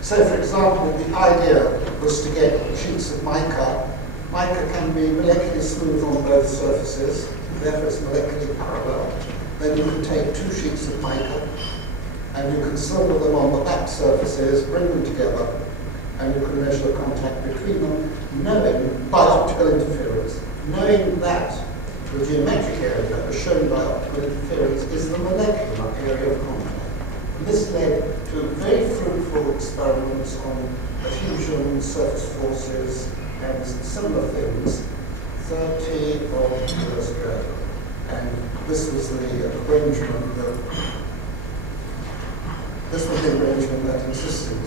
So, for example, the idea was to get sheets of mica. Mica can be molecularly smooth on both surfaces, therefore it's molecularly parallel. Then you can take two sheets of mica and you can solder them on the back surfaces, bring them together, and you can measure the contact between them, knowing, by optical interference, knowing that the geometric area as shown by optical interference is the molecular area of contact. And this led to very fruitful experiments on adhesion, surface forces, and similar things 30 odd years ago. And this was the arrangement that existed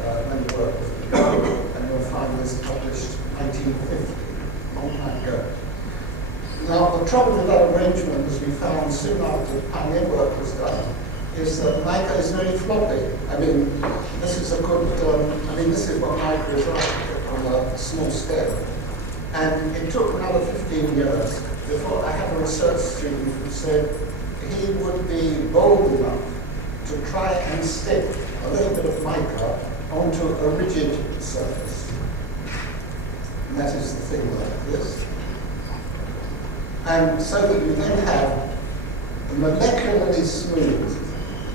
when the work was begun, and you'll find this published 1950, a long time ago. Now, the trouble with that arrangement, as we found soon after the pioneer work was done, is that mica is very floppy. I mean, this is a good, this is what mica is like on a small scale. And it took another 15 years before I had a research student who said he would be bold enough to try and stick a little bit of mica onto a rigid surface. And that is the thing like this. And so that you then have a molecularly smooth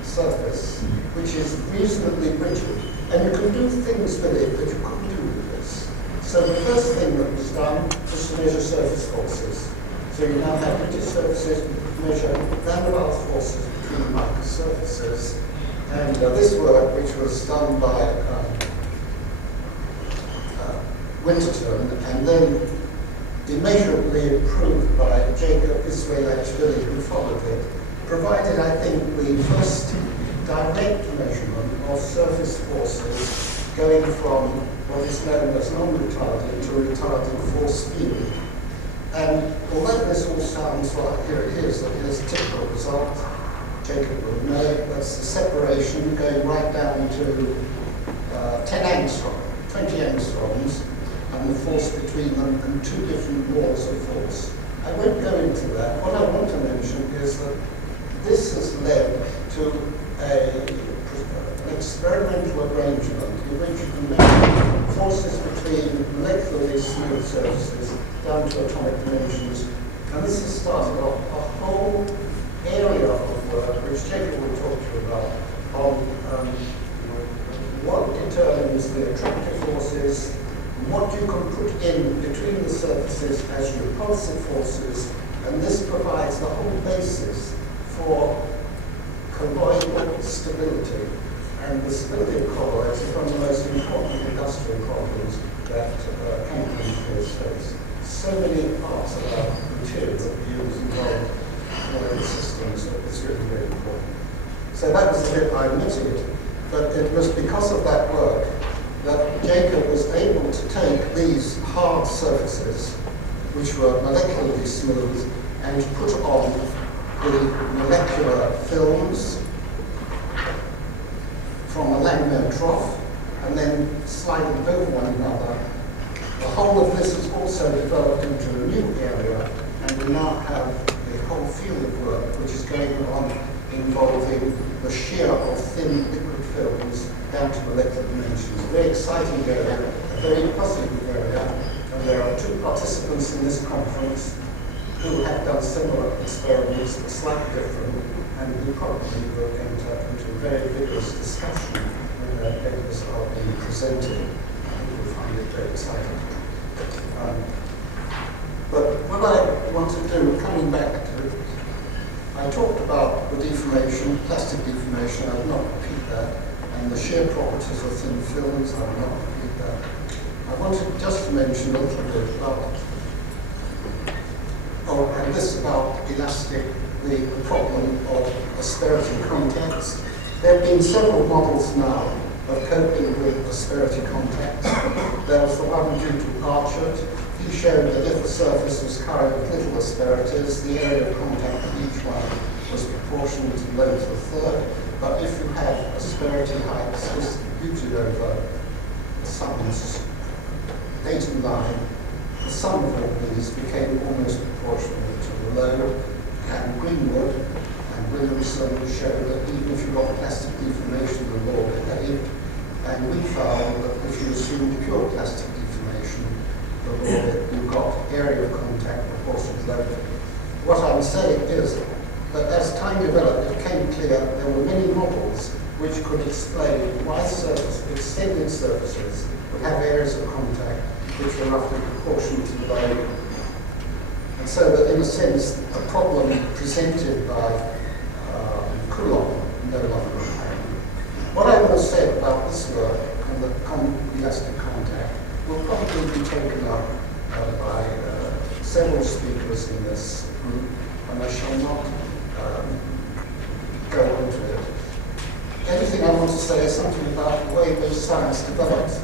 surface, which is reasonably rigid. And you can do things with it that you couldn't do with this. So the first thing that was done was to measure surface forces. So you now have rigid surfaces, you can measure roundabout forces between mica surfaces. And this work, which was done by Winterton, and then immeasurably improved by Jacob Israelachvili, who followed it, provided, I think, the first direct measurement of surface forces going from what is known as non-retarding to retarding force field. And although this all sounds like, here it is, that here's a typical result, Jacob would know, that's the separation going right down to 10 angstrom, 20 angstroms, and the force between them, and two different walls of force. I won't go into that. What I want to mention is that this has led to an experimental arrangement in which you can measure forces between molecularly smooth surfaces down to atomic dimensions. And this has started off a whole area of work, which Jacob will talk to you about, on what determines the attractive forces, what you can put in between the surfaces as repulsive forces, and this provides the whole basis for colloidal stability. And the stability of colloids is one of the most important industrial problems that chemical engineers face. So many parts of our material that we use involve colloidal systems that it's really very important. So that was the bit I omitted, but it was because of that work that Jacob was able to take these hard surfaces, which were molecularly smooth, and put on the molecular films from a laminar trough, and then slide them over one another. The whole of this has also developed into a new area, and we now have a whole field of work which is going on involving the shear of thin liquid films down to molecular dimensions. A very exciting area, a very positive area, and there are two participants in this conference who have done similar experiments, but slightly different, and who probably will enter into a very vigorous discussion when their papers are being presented. I think you'll find it very exciting. But what I want to do, coming back to it, I talked about the deformation, plastic deformation, I will not repeat that, and the shear properties of thin films, I will not repeat that. I wanted just to mention a little bit about, and this about elastic, the problem of asperity contacts. There have been several models now of coping with asperity contacts. There was the one due to Archard. He he showed that if the surface was covered with little asperities, the area of contact with each one was proportional to the length of a third. But if you had asperity heights distributed over the sun's datum line, the sum of all these became almost proportional to the load. And Greenwood and Williamson showed that even if you got plastic deformation, the law behaved. And we found that if you assumed pure plastic deformation, the law, you got area of contact proportional to load. What I'm saying is that as time developed, it became clear there were many models which could explain why extended surfaces would have areas of contact which were roughly proportional to the load. And so that in a sense, a problem presented by Coulomb no longer apparent. What I will say about this work and the elastic contact will probably be taken up by several speakers in this group, and I shall not go into it. Anything I want to say is something about the way in which science develops.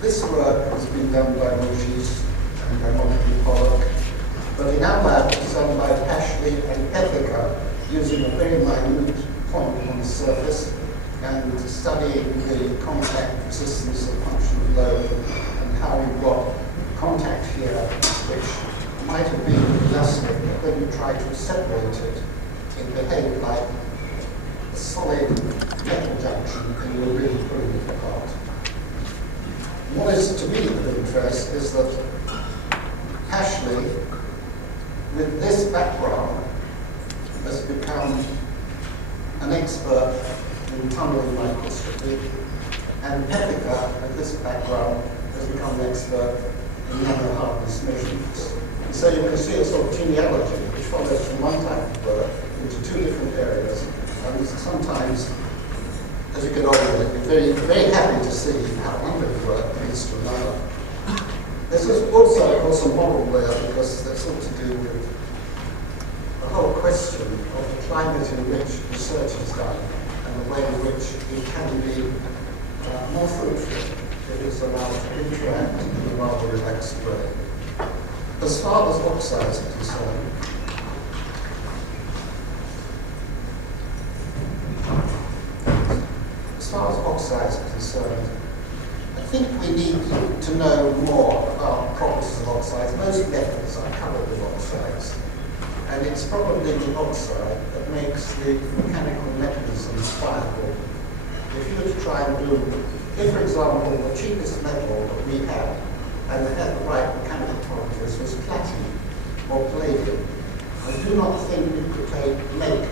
This work has been done by Mojis and by Hubert Pollock, but in our lab it was done by Ashley and Ethica using a very minute point on the surface and studying the contact resistance of function of load and how you got contact here which might have been elastic, but when you try to separate it, it behaved like a solid metal junction and you were really pulling it apart. What is to me of interest is that Ashley, with this background, has become an expert in tunneling microscopy, and Ethica, with this background, has become an expert in nano-hardness measurements. And so you can see a sort of genealogy which follows from one type of work into two different areas, and sometimes, as you get older, you're very, very happy to see how one bit of work leads to another. There's also, of course, a model there because that's all to do with the whole question of the climate in which research is done and the way in which it can be more fruitful if it's allowed to interact in a rather relaxed way. As far as oxides are concerned, I think we need to know more about properties of oxides. Most metals are covered with oxides, and it's probably the oxide that makes the mechanical mechanisms viable. If you were to try and do, if for example, the cheapest metal that we had and that had the right mechanical properties was platinum or palladium, I do not think you could make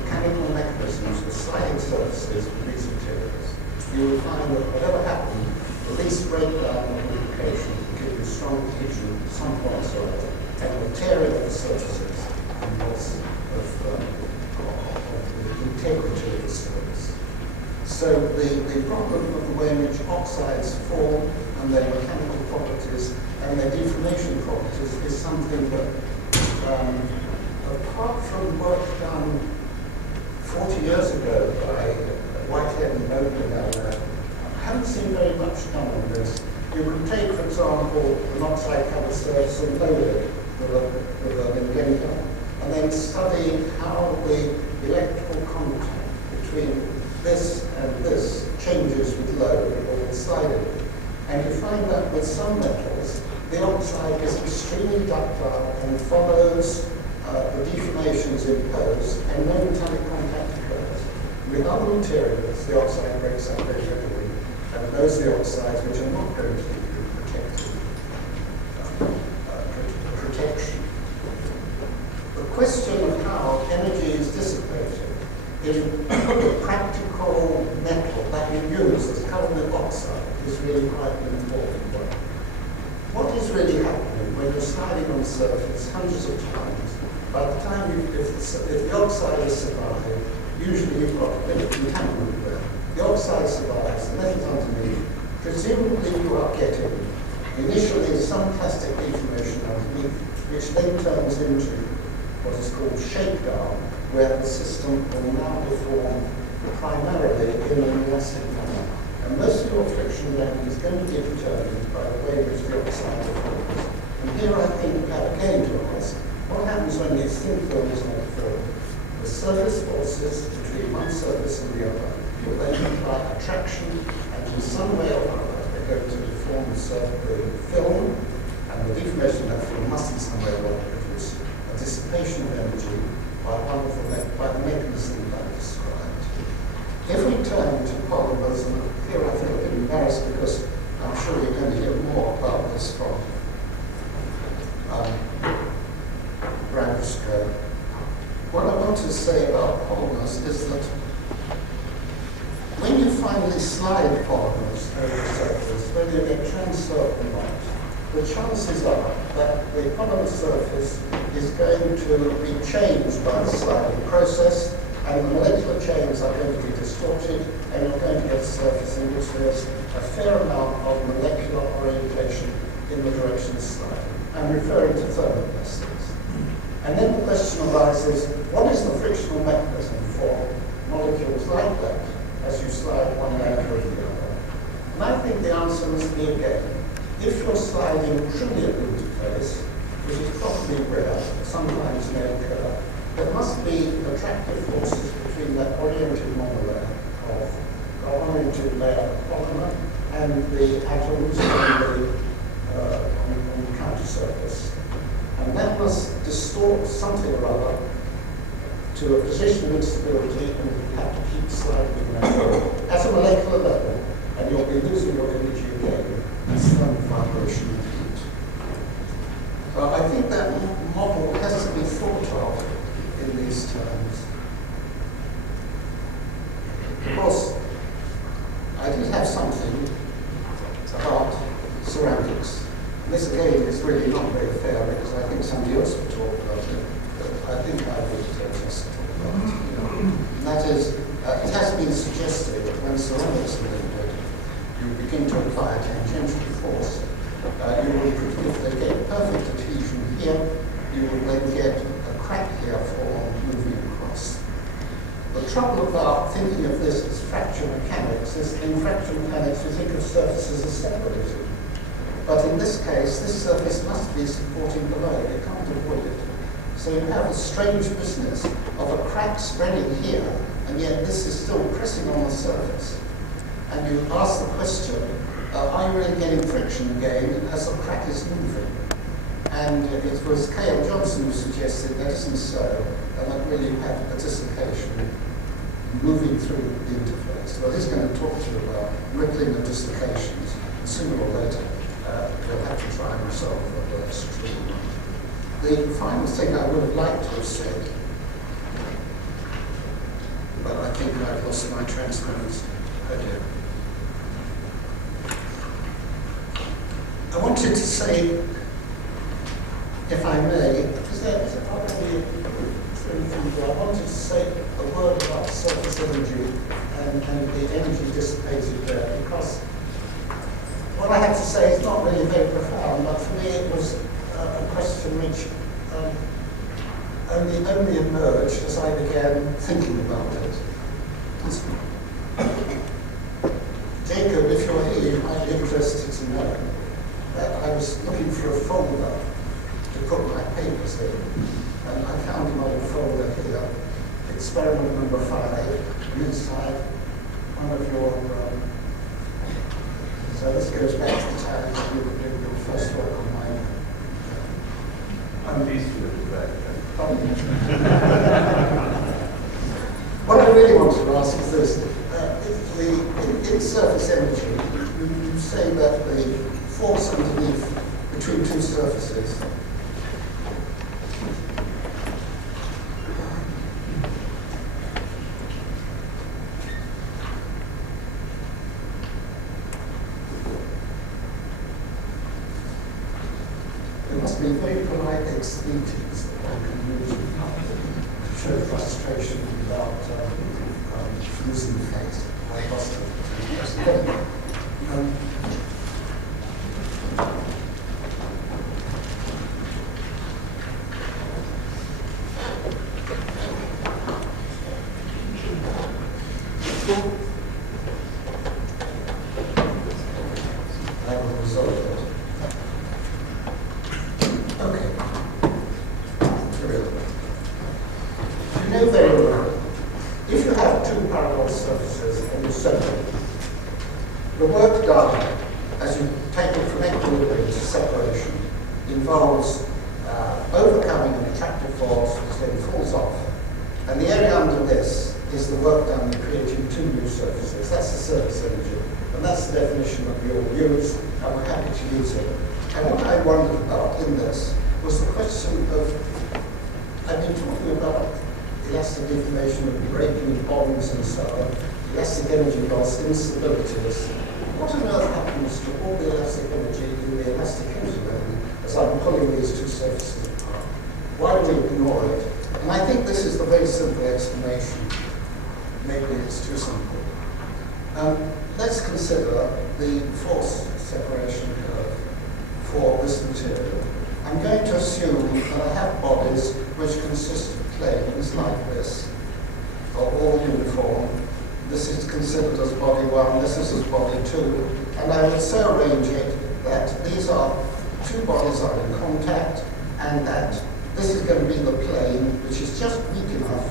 mechanical mechanisms with sliding surfaces with these materials. You will find that whatever happened, the least breakdown of lubrication will give you strong adhesion at some point or other, and the tearing of the surfaces and loss of the integrity of the surface. So the problem of the way in which oxides form and their mechanical properties and their deformation properties is something that, apart from work done 40 years ago by Whitehead and Bowden down there, I haven't seen very much done on this. You could take, for example, an oxide-covered surface and load it with an indicator, and then study how the electrical contact between this and this changes with load or with sliding. And you find that with some metals, the oxide is extremely ductile and follows the deformations imposed, and no metallic contact occurs. With other materials, the oxide breaks up very readily, and those are the oxides which are not going to give you protection. The question of how energy is dissipated in a practical metal that you use as covered with oxide is really quite an important one. What is really happening when you're sliding on the surface hundreds of times? By the time if the oxide is survived, usually you've got a bit of entanglement there. The oxide survives, the metal's underneath. Presumably you are getting initially some plastic deformation underneath, which then turns into what is called shakedown, where the system will now deform primarily in an elastic manner. And most of your friction then is going to be determined by the way in which the oxide deforms. And surface forces between one surface and the other will then apply attraction, and in some way or other they're going to deform the film, and the deformation of that film must in some way or other produce a dissipation of energy by the mechanism that I described. If we turn to polymers, and here I feel a bit embarrassed because I'm sure you're going to hear more about this from Briscoe. What I want to say about polymers is that when you finally slide polymers over the surface, whether you get transferred or not, the chances are that the polymer surface is going to be changed by the sliding process, and the molecular chains are going to be distorted, and you're going to get a surface in which there's a fair amount of molecular orientation in the direction of sliding. I'm referring to thermal plastics. And then the question arises, what is the frictional mechanism for molecules like that as you slide one layer over the other? And I think the answer must be again, if you're sliding truly at interface, which is probably rare, sometimes may occur, there must be attractive forces between that oriented monolayer of polymer and the atoms on the counter surface. And that must distort something or other to a position of instability, and you have to keep sliding around at a molecular level, and you'll be losing your energy again as thermal vibration and heat. I think that model has to be thought of in these terms. Of course, I did have something about ceramics. This again is really not very fair because I think somebody else would talk about it, but I think I would just talk about it. And that is, it has been suggested that when ceramics are rendered, you begin to apply a tangential force. If they get perfect adhesion here, you will then get a crack here formed moving across. The trouble about thinking of this as fracture mechanics is in fracture mechanics you think of surfaces as separated. But in this case, this surface must be supporting below. You can't avoid it. So you have a strange business of a crack spreading here, and yet this is still pressing on the surface. And you ask the question, are you really getting friction again as the crack is moving? And it was K.L. Johnson who suggested that isn't so, and that really you have a dissipation moving through the interface. Well, he's going to talk to you about rippling the dislocations, and sooner or later, we'll have to try and resolve whether that's true or not. The final thing I would have liked to have said, but I think I've lost my transparency. Oh dear. I wanted to say, if I may, is there anything there? I wanted to say a word about surface energy and the energy dissipated there, because what I have to say is not really very profound, but for me it was a question which only emerged as I began thinking about it. Jacob, if you're here, you might be interested to know that I was looking for a folder to put my papers in, and I found another folder here, experiment number 5, inside one of your so this goes back to the time that you did your first work on mine. I'm pleased with it back. What I really want to ask is this. In surface energy, you say that the force underneath between two surfaces be very polite expletives that I can use to show frustration without losing face. I lost it. I will resolve it. Okay. You know very well equilibrium to separation involves overcoming an attractive force which then falls off. And the area under this is the work done in creating two new surfaces. That's the surface energy. And that's the definition that we all use, and we're happy to use it. And what I wondered about in this was the question of, I've been talking about elastic deformation of breaking bonds and so on, elastic energy loss, instabilities. What on earth happens to all the elastic energy in the elastic interval as I'm pulling these two surfaces apart? Why do we ignore it? And I think this is the very simple explanation. Maybe it's too simple. Let's consider the force separation curve for this material. I'm going to assume that I have bodies which consist of planes like this, are all uniform. This is considered as body 1, this is as body 2, and I would so arrange it that these are two bodies are in contact, and that this is going to be the plane which is just weak enough,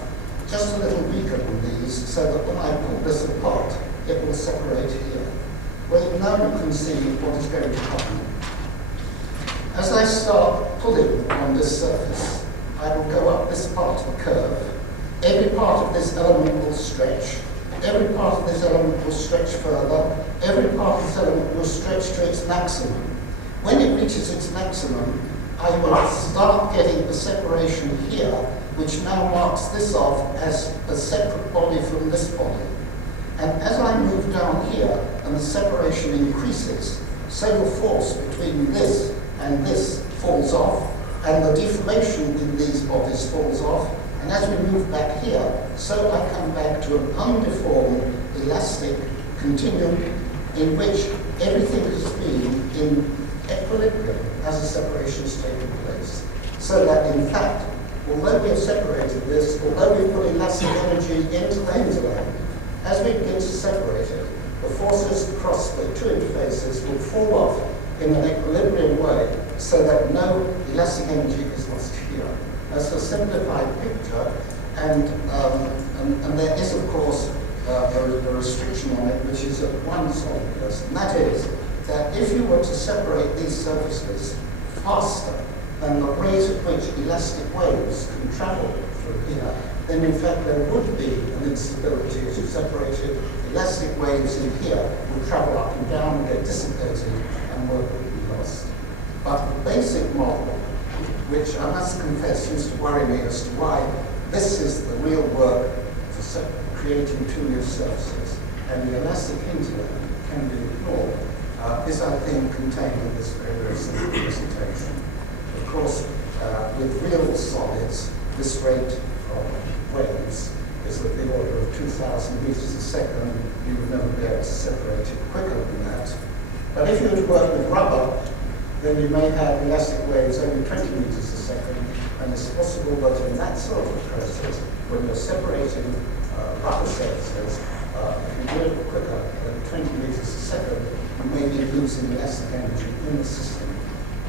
just a little weaker than these, so that when I pull this apart, it will separate here. Well, now you can see what is going to happen. As I start pulling on this surface, I will go up this part of the curve. Every part of this element will stretch. Every part of this element will stretch further. Every part of this element will stretch to its maximum. When it reaches its maximum, I will start getting the separation here, which now marks this off as a separate body from this body. And as I move down here and the separation increases, so the force between this and this falls off, and the deformation in these bodies falls off. And as we move back here, so I come back to an undeformed, elastic continuum in which everything has been in equilibrium as the separation is taking place. So that in fact, although we have separated this, although we put elastic energy into the hinterland, as we begin to separate it, the forces across the two interfaces will fall off in an equilibrium way so that no elastic energy is lost here. That's a simplified picture, and there is, of course, a restriction on it, which is at one solidness, and that is that if you were to separate these surfaces faster than the rate at which elastic waves can travel through here, then in fact there would be an instability as you separated. Elastic waves in here will travel up and down and get dissipated, and work would be lost. But the basic model, which I must confess used to worry me as to why this is the real work for creating two new surfaces, and the elastic hinterland can be ignored, is, I think, contained in this very, very simple presentation. Of course, with real solids, this rate of waves is of the order of 2,000 meters a second. You would never be able to separate it quicker than that. But if you were to work with rubber, then you may have elastic waves only 20 meters a second, and it's possible that in that sort of process, when you're separating rubber surfaces, if you do it quicker than 20 meters a second, you may be losing elastic energy in the system,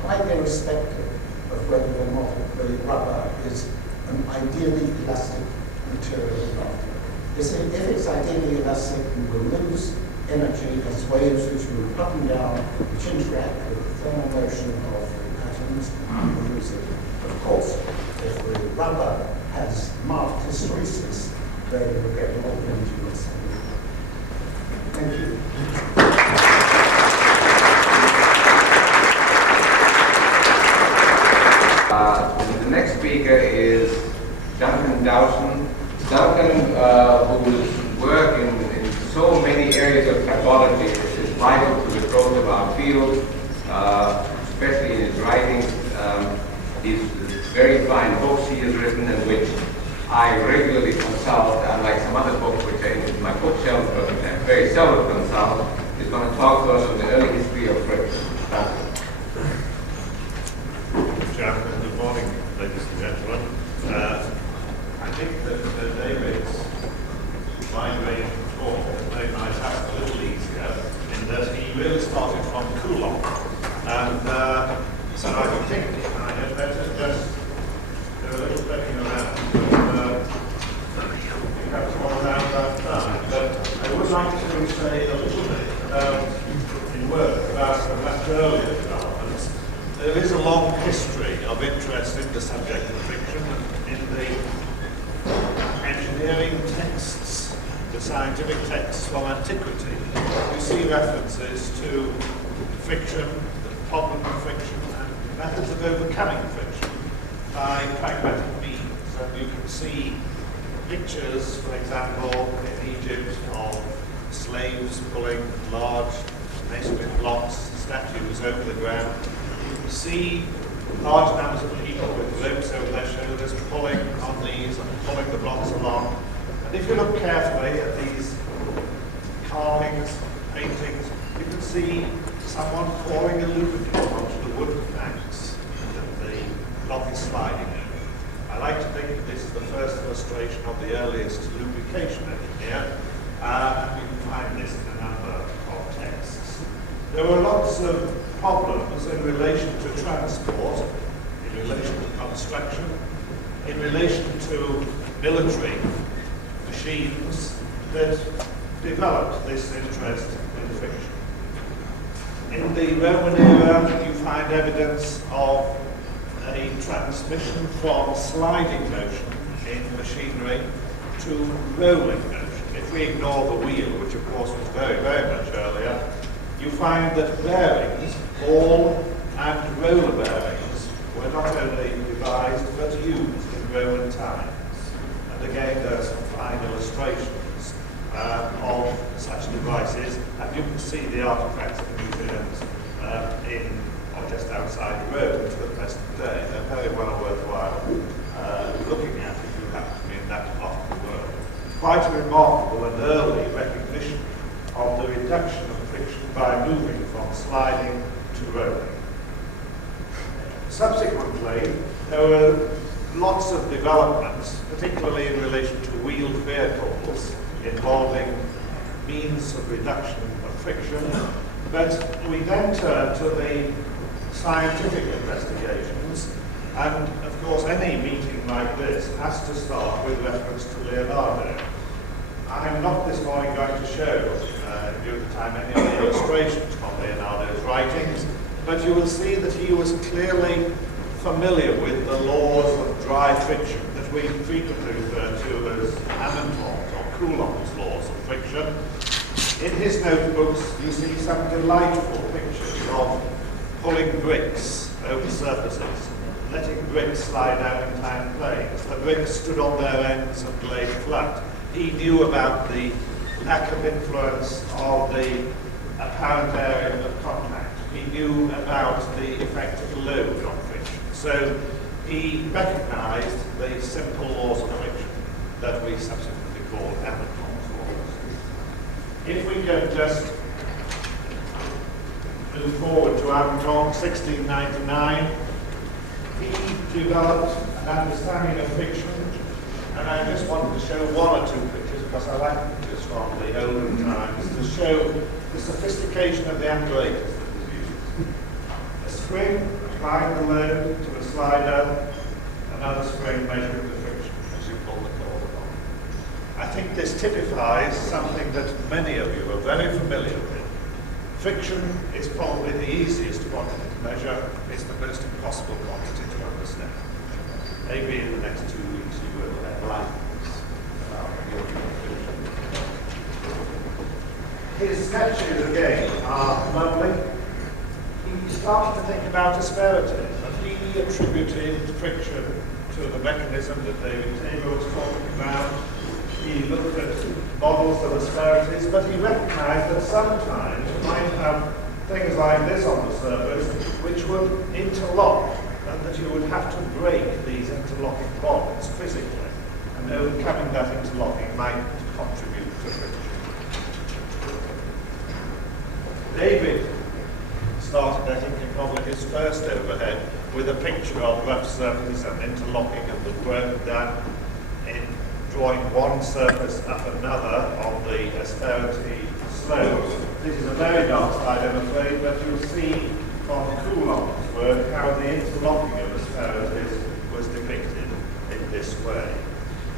quite irrespective of whether or not the rubber is an ideally elastic material or not. If it's ideally elastic, you will lose energy as waves which move up and down, which interact with the thermal motion of the atoms, and lose it. Of course, if the rubber has marked hysteresis, then you will get a lot of energy loss. Thank you. The next speaker is Duncan Dowson. Duncan, whose work in so many areas of typology is vital to the growth of our field, especially in his writing. These very fine books he has written, and which I regularly consult, unlike some other books which are in my bookshelf, but I very seldom consult, is going to talk to us on the early history of friction. Chairman, good morning, ladies and gentlemen. I think that David's wide-range talk has made my task a little easier in that he really started from Coulomb. And so I think I had better just do a little clicking around and perhaps one around that time. But I would like to say a little bit in word about the much earlier developments, there is a long history of interest in the subject of friction in the engineering texts, the scientific texts from antiquity. You see references to friction, the problem of friction, and methods of overcoming friction by pragmatic means. And you can see pictures, for example, in Egypt of slaves pulling large masonry blocks, statues over the ground. You can see large numbers of people with ropes over their shoulders pulling on these and pulling the blocks along. And if you look carefully at these carvings, paintings, you can see someone pouring a lubricant onto the wooden planks that the block is sliding over. I like to think that this is the first illustration of the earliest lubrication engineer, and you can find this in a number of texts. There were lots of problems in relation to transport, in relation to construction, in relation to military machines that developed this interest in friction. In the Roman era, you find evidence of a transmission from sliding motion in machinery to rolling motion. If we ignore the wheel, which of course was very, very much earlier, you find that bearings, ball and roller bearings, were not only devised but used in Roman times. And again, there are some fine illustrations of such devices, and you can see the artifacts in museums in or just outside the road to the present day. They're very well worthwhile looking at if you happen to be in that part of the world. Quite a remarkable and early recognition of the reduction of friction by moving from sliding to rolling. Subsequently, there were lots of developments, particularly in relation to wheeled vehicles, involving means of reduction of friction. But we then turn to the scientific investigations, and of course any meeting like this has to start with reference to Leonardo. I'm not this morning going to show, due to the time, any of the illustrations from Leonardo's writings, but you will see that he was clearly familiar with the laws of dry friction that we frequently refer to as Hamilton's or Coulomb's laws of friction. In his notebooks, you see some delightful pictures of pulling bricks over surfaces, letting bricks slide down inclined planes. The bricks stood on their ends and lay flat. He knew about the lack of influence of the apparent area of contact. He knew about the effect of load on friction. So he recognized the simple laws of friction that we subsequently call Hamilton's laws. If we can just move forward to Hamilton, 1699, he developed an understanding of friction, and I just wanted to show one or two pictures because I like pictures from the olden times to show the sophistication of the apparatus that was used. A spring applying the load to a slider, another spring measuring the friction as you pull the cord along. I think this typifies something that many of you are very familiar with. Friction is probably the easiest quantity to measure. It's the most impossible quantity to understand. Maybe in the next 2 weeks you will enlighten us about his sketches, again, are lovely. He started to think about asperities, and he attributed friction to the mechanism that David Tabor was talking about. He looked at models of asperities, but he recognized that sometimes you might have things like this on the surface which would interlock, and that you would have to break these interlocking bonds physically, and overcoming that interlocking might contribute to friction. David started, I think, in probably his first overhead with a picture of rough surfaces and interlocking and the work done in drawing one surface up another on the asperity slope. This is a very dark slide, I'm afraid, but you'll see from Coulomb's work how the interlocking of asperities was depicted in this way.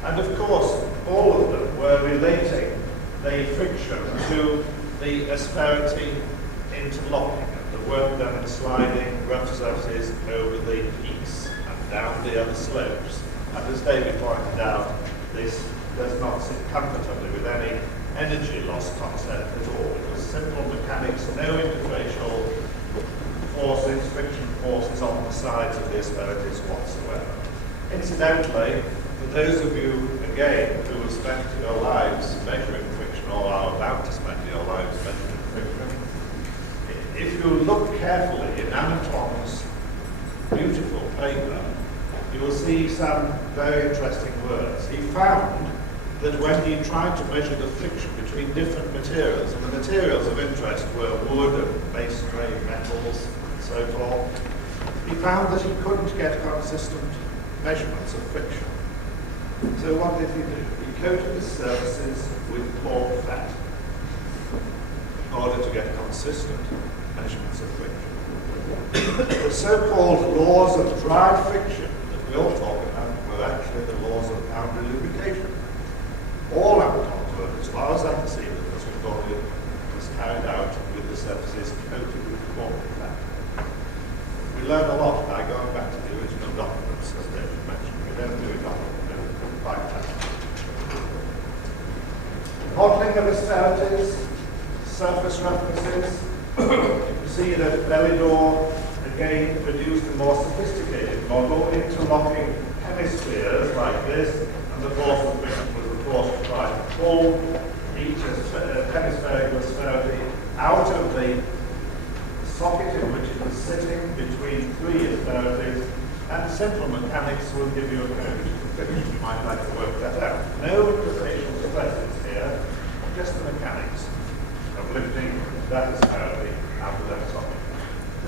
And of course, all of them were relating the friction to the asperity interlocking, and the work done in sliding rough surfaces over the peaks and down the other slopes. And as David pointed out, this does not sit comfortably with any energy loss concept at all. It was simple mechanics, no interfacial forces, friction forces on the sides of the asperities whatsoever. Incidentally, for those of you, again, who have spent your lives measuring friction or are about to spend your lives measuring friction, if you look carefully in Anton's beautiful paper, you will see some very interesting words. He found that when he tried to measure the friction between different materials, and the materials of interest were wood and masonry, metals, and so forth, he found that he couldn't get consistent measurements of friction. So what did he do? He coated the surfaces with pork fat in order to get consistent measurements of friction. The so-called laws of dry friction that we all talk about were actually the laws of boundary lubrication. All Anton's work, as far as I can see, that was recorded, was carried out with the surfaces coated with pork fat. We learn a lot by going back to the original documents, as David mentioned. We don't do it often, like that. Modelling of asperities, surface references. You can see that Belidor again produced a more sophisticated model, interlocking hemispheres like this, and the force of friction was of course try to pull each hemispherical asperity out of the socket in which it was sitting between three asperities, and simple mechanics will give you a code for friction. You might like to work that out. No interfacial stresses here, just the mechanics of lifting that asperity out of that socket.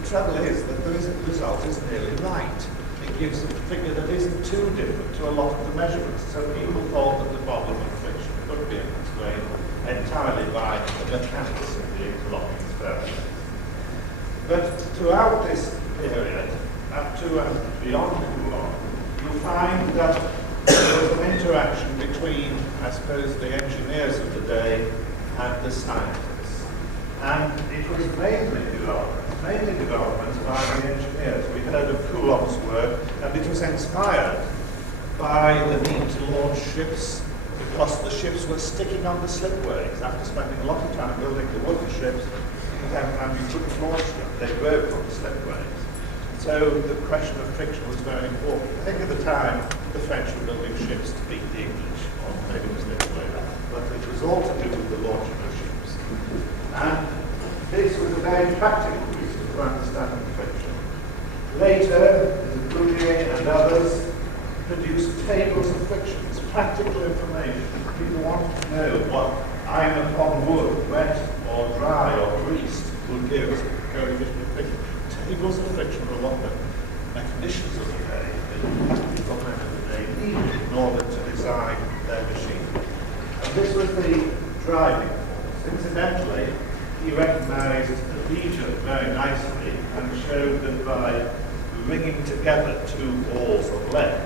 The trouble is that the result is nearly right. It gives a figure that isn't too different to a lot of the measurements. So people thought that the problem of friction could be explained entirely by the mechanics of the interlocking asperity. But throughout this period, up to and beyond Coulomb, you'll find that there was an interaction between, I suppose, the engineers of the day and the scientists. And it was mainly development by the engineers. We heard of Coulomb's work, and it was inspired by the need to launch ships, because the ships were sticking on the slipways. After spending a lot of time building the wooden ships, and you couldn't launch them. They broke on the slipways. So the question of friction was very important. I think at the time, the French were building ships to beat the English, or maybe it was the other way around. But it was all to do with the launching of ships. And this was a very practical reason for understanding friction. Later, Bouvier and others produced tables of frictions, practical information. People wanted to know what iron upon wood, wet or dry or greased, will give as a coefficient of friction. Tables of friction were what the mechanicians of the day, the practical men of the day, needed in order to design their machine. And this was the driving force. Incidentally, he recognized adhesion very nicely and showed that by ringing together two balls of lead,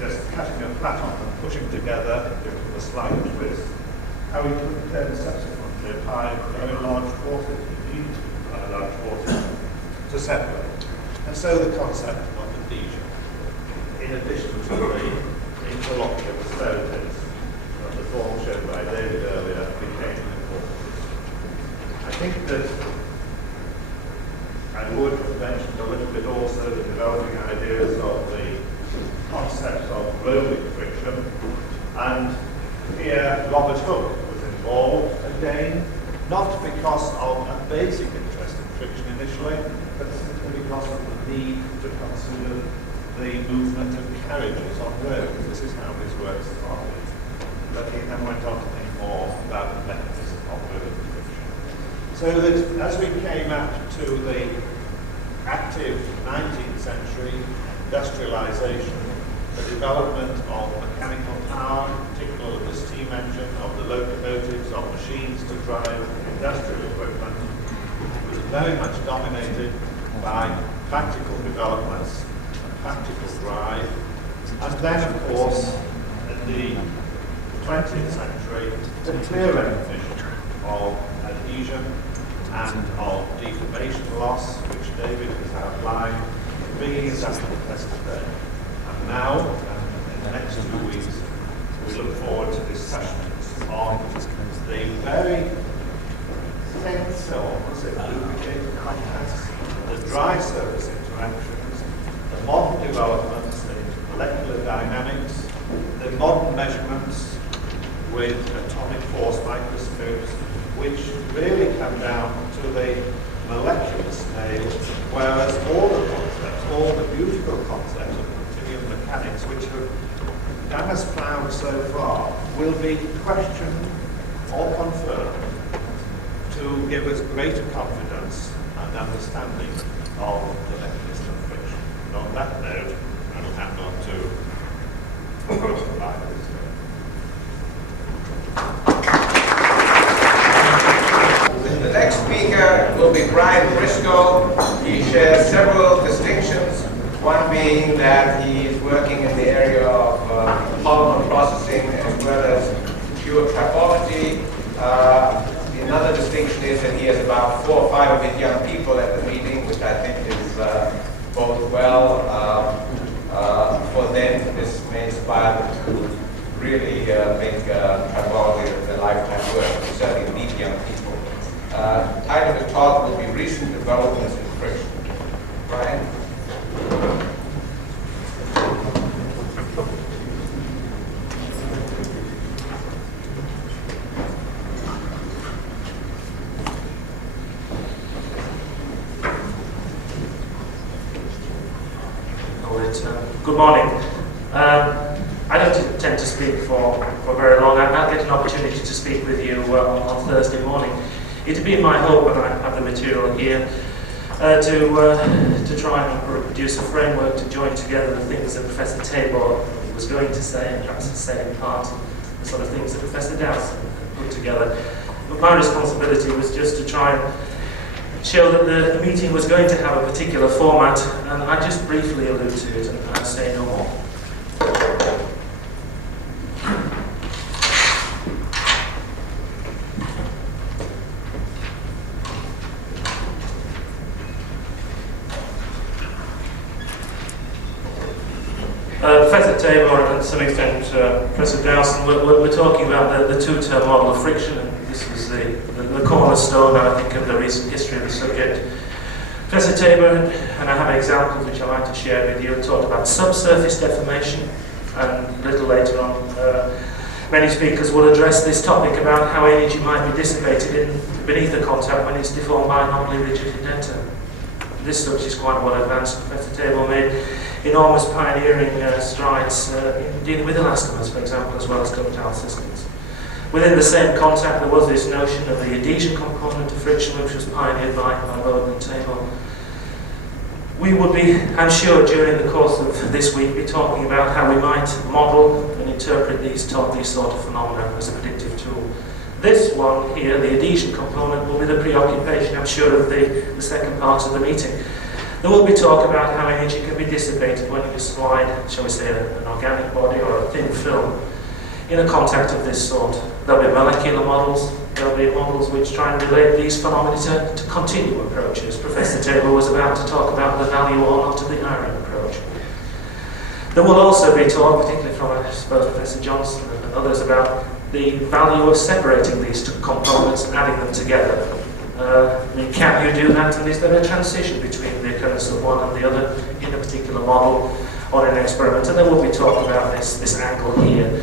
just cutting a flat on them, pushing together, giving them a slight twist, how he could then subsequently apply very large forces, indeed very large forces, to separate. And so the concept of adhesion, in addition to the interlocking of asperities, the form shown by David earlier, became important. I think that I would have mentioned a little bit also the developing ideas of the concept of rolling friction, and here Robert Hooke was involved again, not because of a basic interest in friction initially, but simply because of the need to consider the movement of carriages on roads. This is how his work started. But he then went on to think more about the mechanism of road friction. So that as we came up to the active 19th century industrialization, the development of mechanical power, particularly of the steam engine, of the locomotives, of machines to drive industrial equipment, was very much dominated by practical developments and practical drive. And then, of course, in the 20th century, the clear recognition of adhesion and of deformation loss, which David has outlined, bringing us up to the present day. And now, in the next 2 weeks, we look forward to this session on the very lubricated contacts, the dry surface interactions, the modern developments in molecular dynamics, the modern measurements with atomic force microscopes, which really come down to the molecular scale, whereas all the concepts, all the beautiful concepts of continuum mechanics, which Dan has found so far, will be questioned or confirmed to give us greater confidence and understanding of the mechanism of friction. And on that note, I will hand on to The next speaker will be Briscoe. He shares several distinctions, one being that he is working in the area of polymer processing as well as pure typology. Another distinction is that he has about 4 or 5 of his young people at the meeting, which I think is both well for them. This may inspire them to really make typology their lifetime work. We certainly need young people. Title of the talk will be Recent Developments in Friction. Brian? Good morning. I don't intend to speak for very long. I might get an opportunity to speak with you on Thursday morning. It had been my hope, and I have the material here, to try and produce a framework to join together the things that Professor Tabor was going to say, and perhaps to say in part the sort of things that Professor Dowson put together. But my responsibility was just to try and show that the meeting was going to have a particular format, and I just briefly allude to it, and I say no more. Professor Tabor and to some extent Professor Dowson we're talking about the two-term model of friction, and this was the cornerstone, I think, of the recent history of the subject. Professor Tabor, and I have examples which I'd like to share with you, talked about subsurface deformation, and a little later on many speakers will address this topic about how energy might be dissipated beneath the contact when it's deformed by anomaly rigid indenter. This subject is quite well advanced. Professor Tabor made enormous pioneering strides in dealing with elastomers, for example, as well as ductile systems. Within the same contact, there was this notion of the adhesion component of friction, which was pioneered by Bowden and Tabor. We would be, I'm sure, during the course of this week, be talking about how we might model and interpret these sort of phenomena as a predictive tool. This one here, the adhesion component, will be the preoccupation, I'm sure, of the second part of the meeting. There will be talk about how energy can be dissipated when you slide, shall we say, an organic body or a thin film in a contact of this sort. There'll be molecular models, there'll be models which try and relate these phenomena to continuum approaches. Professor Tabor was about to talk about the value or not of the Irwin approach. There will also be talk, particularly from, I suppose, Professor Johnson and others, about the value of separating these two components and adding them together. Can you do that, and is there a transition between the occurrence of one and the other in a particular model or an experiment? And then we'll be talking about this angle here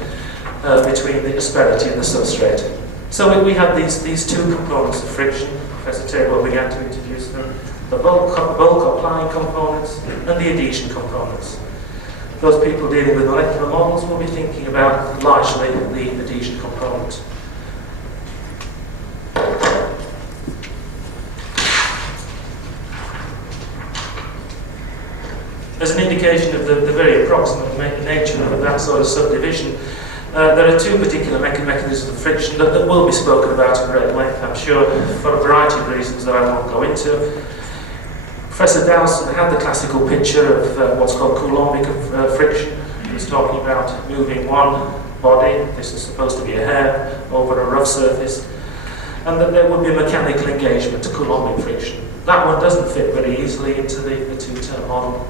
between the asperity and the substrate. So we have these two components of friction. Professor Tabor began to introduce them: the bulk applying components and the adhesion components. Those people dealing with molecular models will be thinking about largely the adhesion component. As an indication of the very approximate nature of that sort of subdivision, there are two particular mechanisms of friction that will be spoken about at great length, I'm sure, for a variety of reasons that I won't go into. Professor Dowson had the classical picture of what's called coulombic friction. He was talking about moving one body, this is supposed to be a hair, over a rough surface, and that there would be mechanical engagement to Coulombic friction. That one doesn't fit very easily into the two-term model.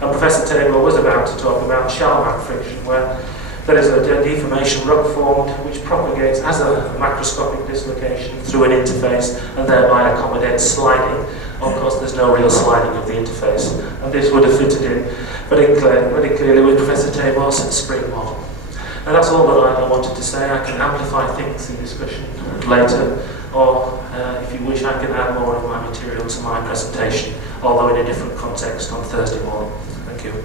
And Professor Tabor was about to talk about Charmat friction, where there is a deformation rub formed which propagates as a macroscopic dislocation through an interface and thereby accommodates sliding. Of course, there's no real sliding of the interface, and this would have fitted in very clearly with Professor Tabor's spring model. And that's all that I wanted to say. I can amplify things in discussion later, or if you wish, I can add more of my material to my presentation, although in a different context on Thursday morning. Thank you.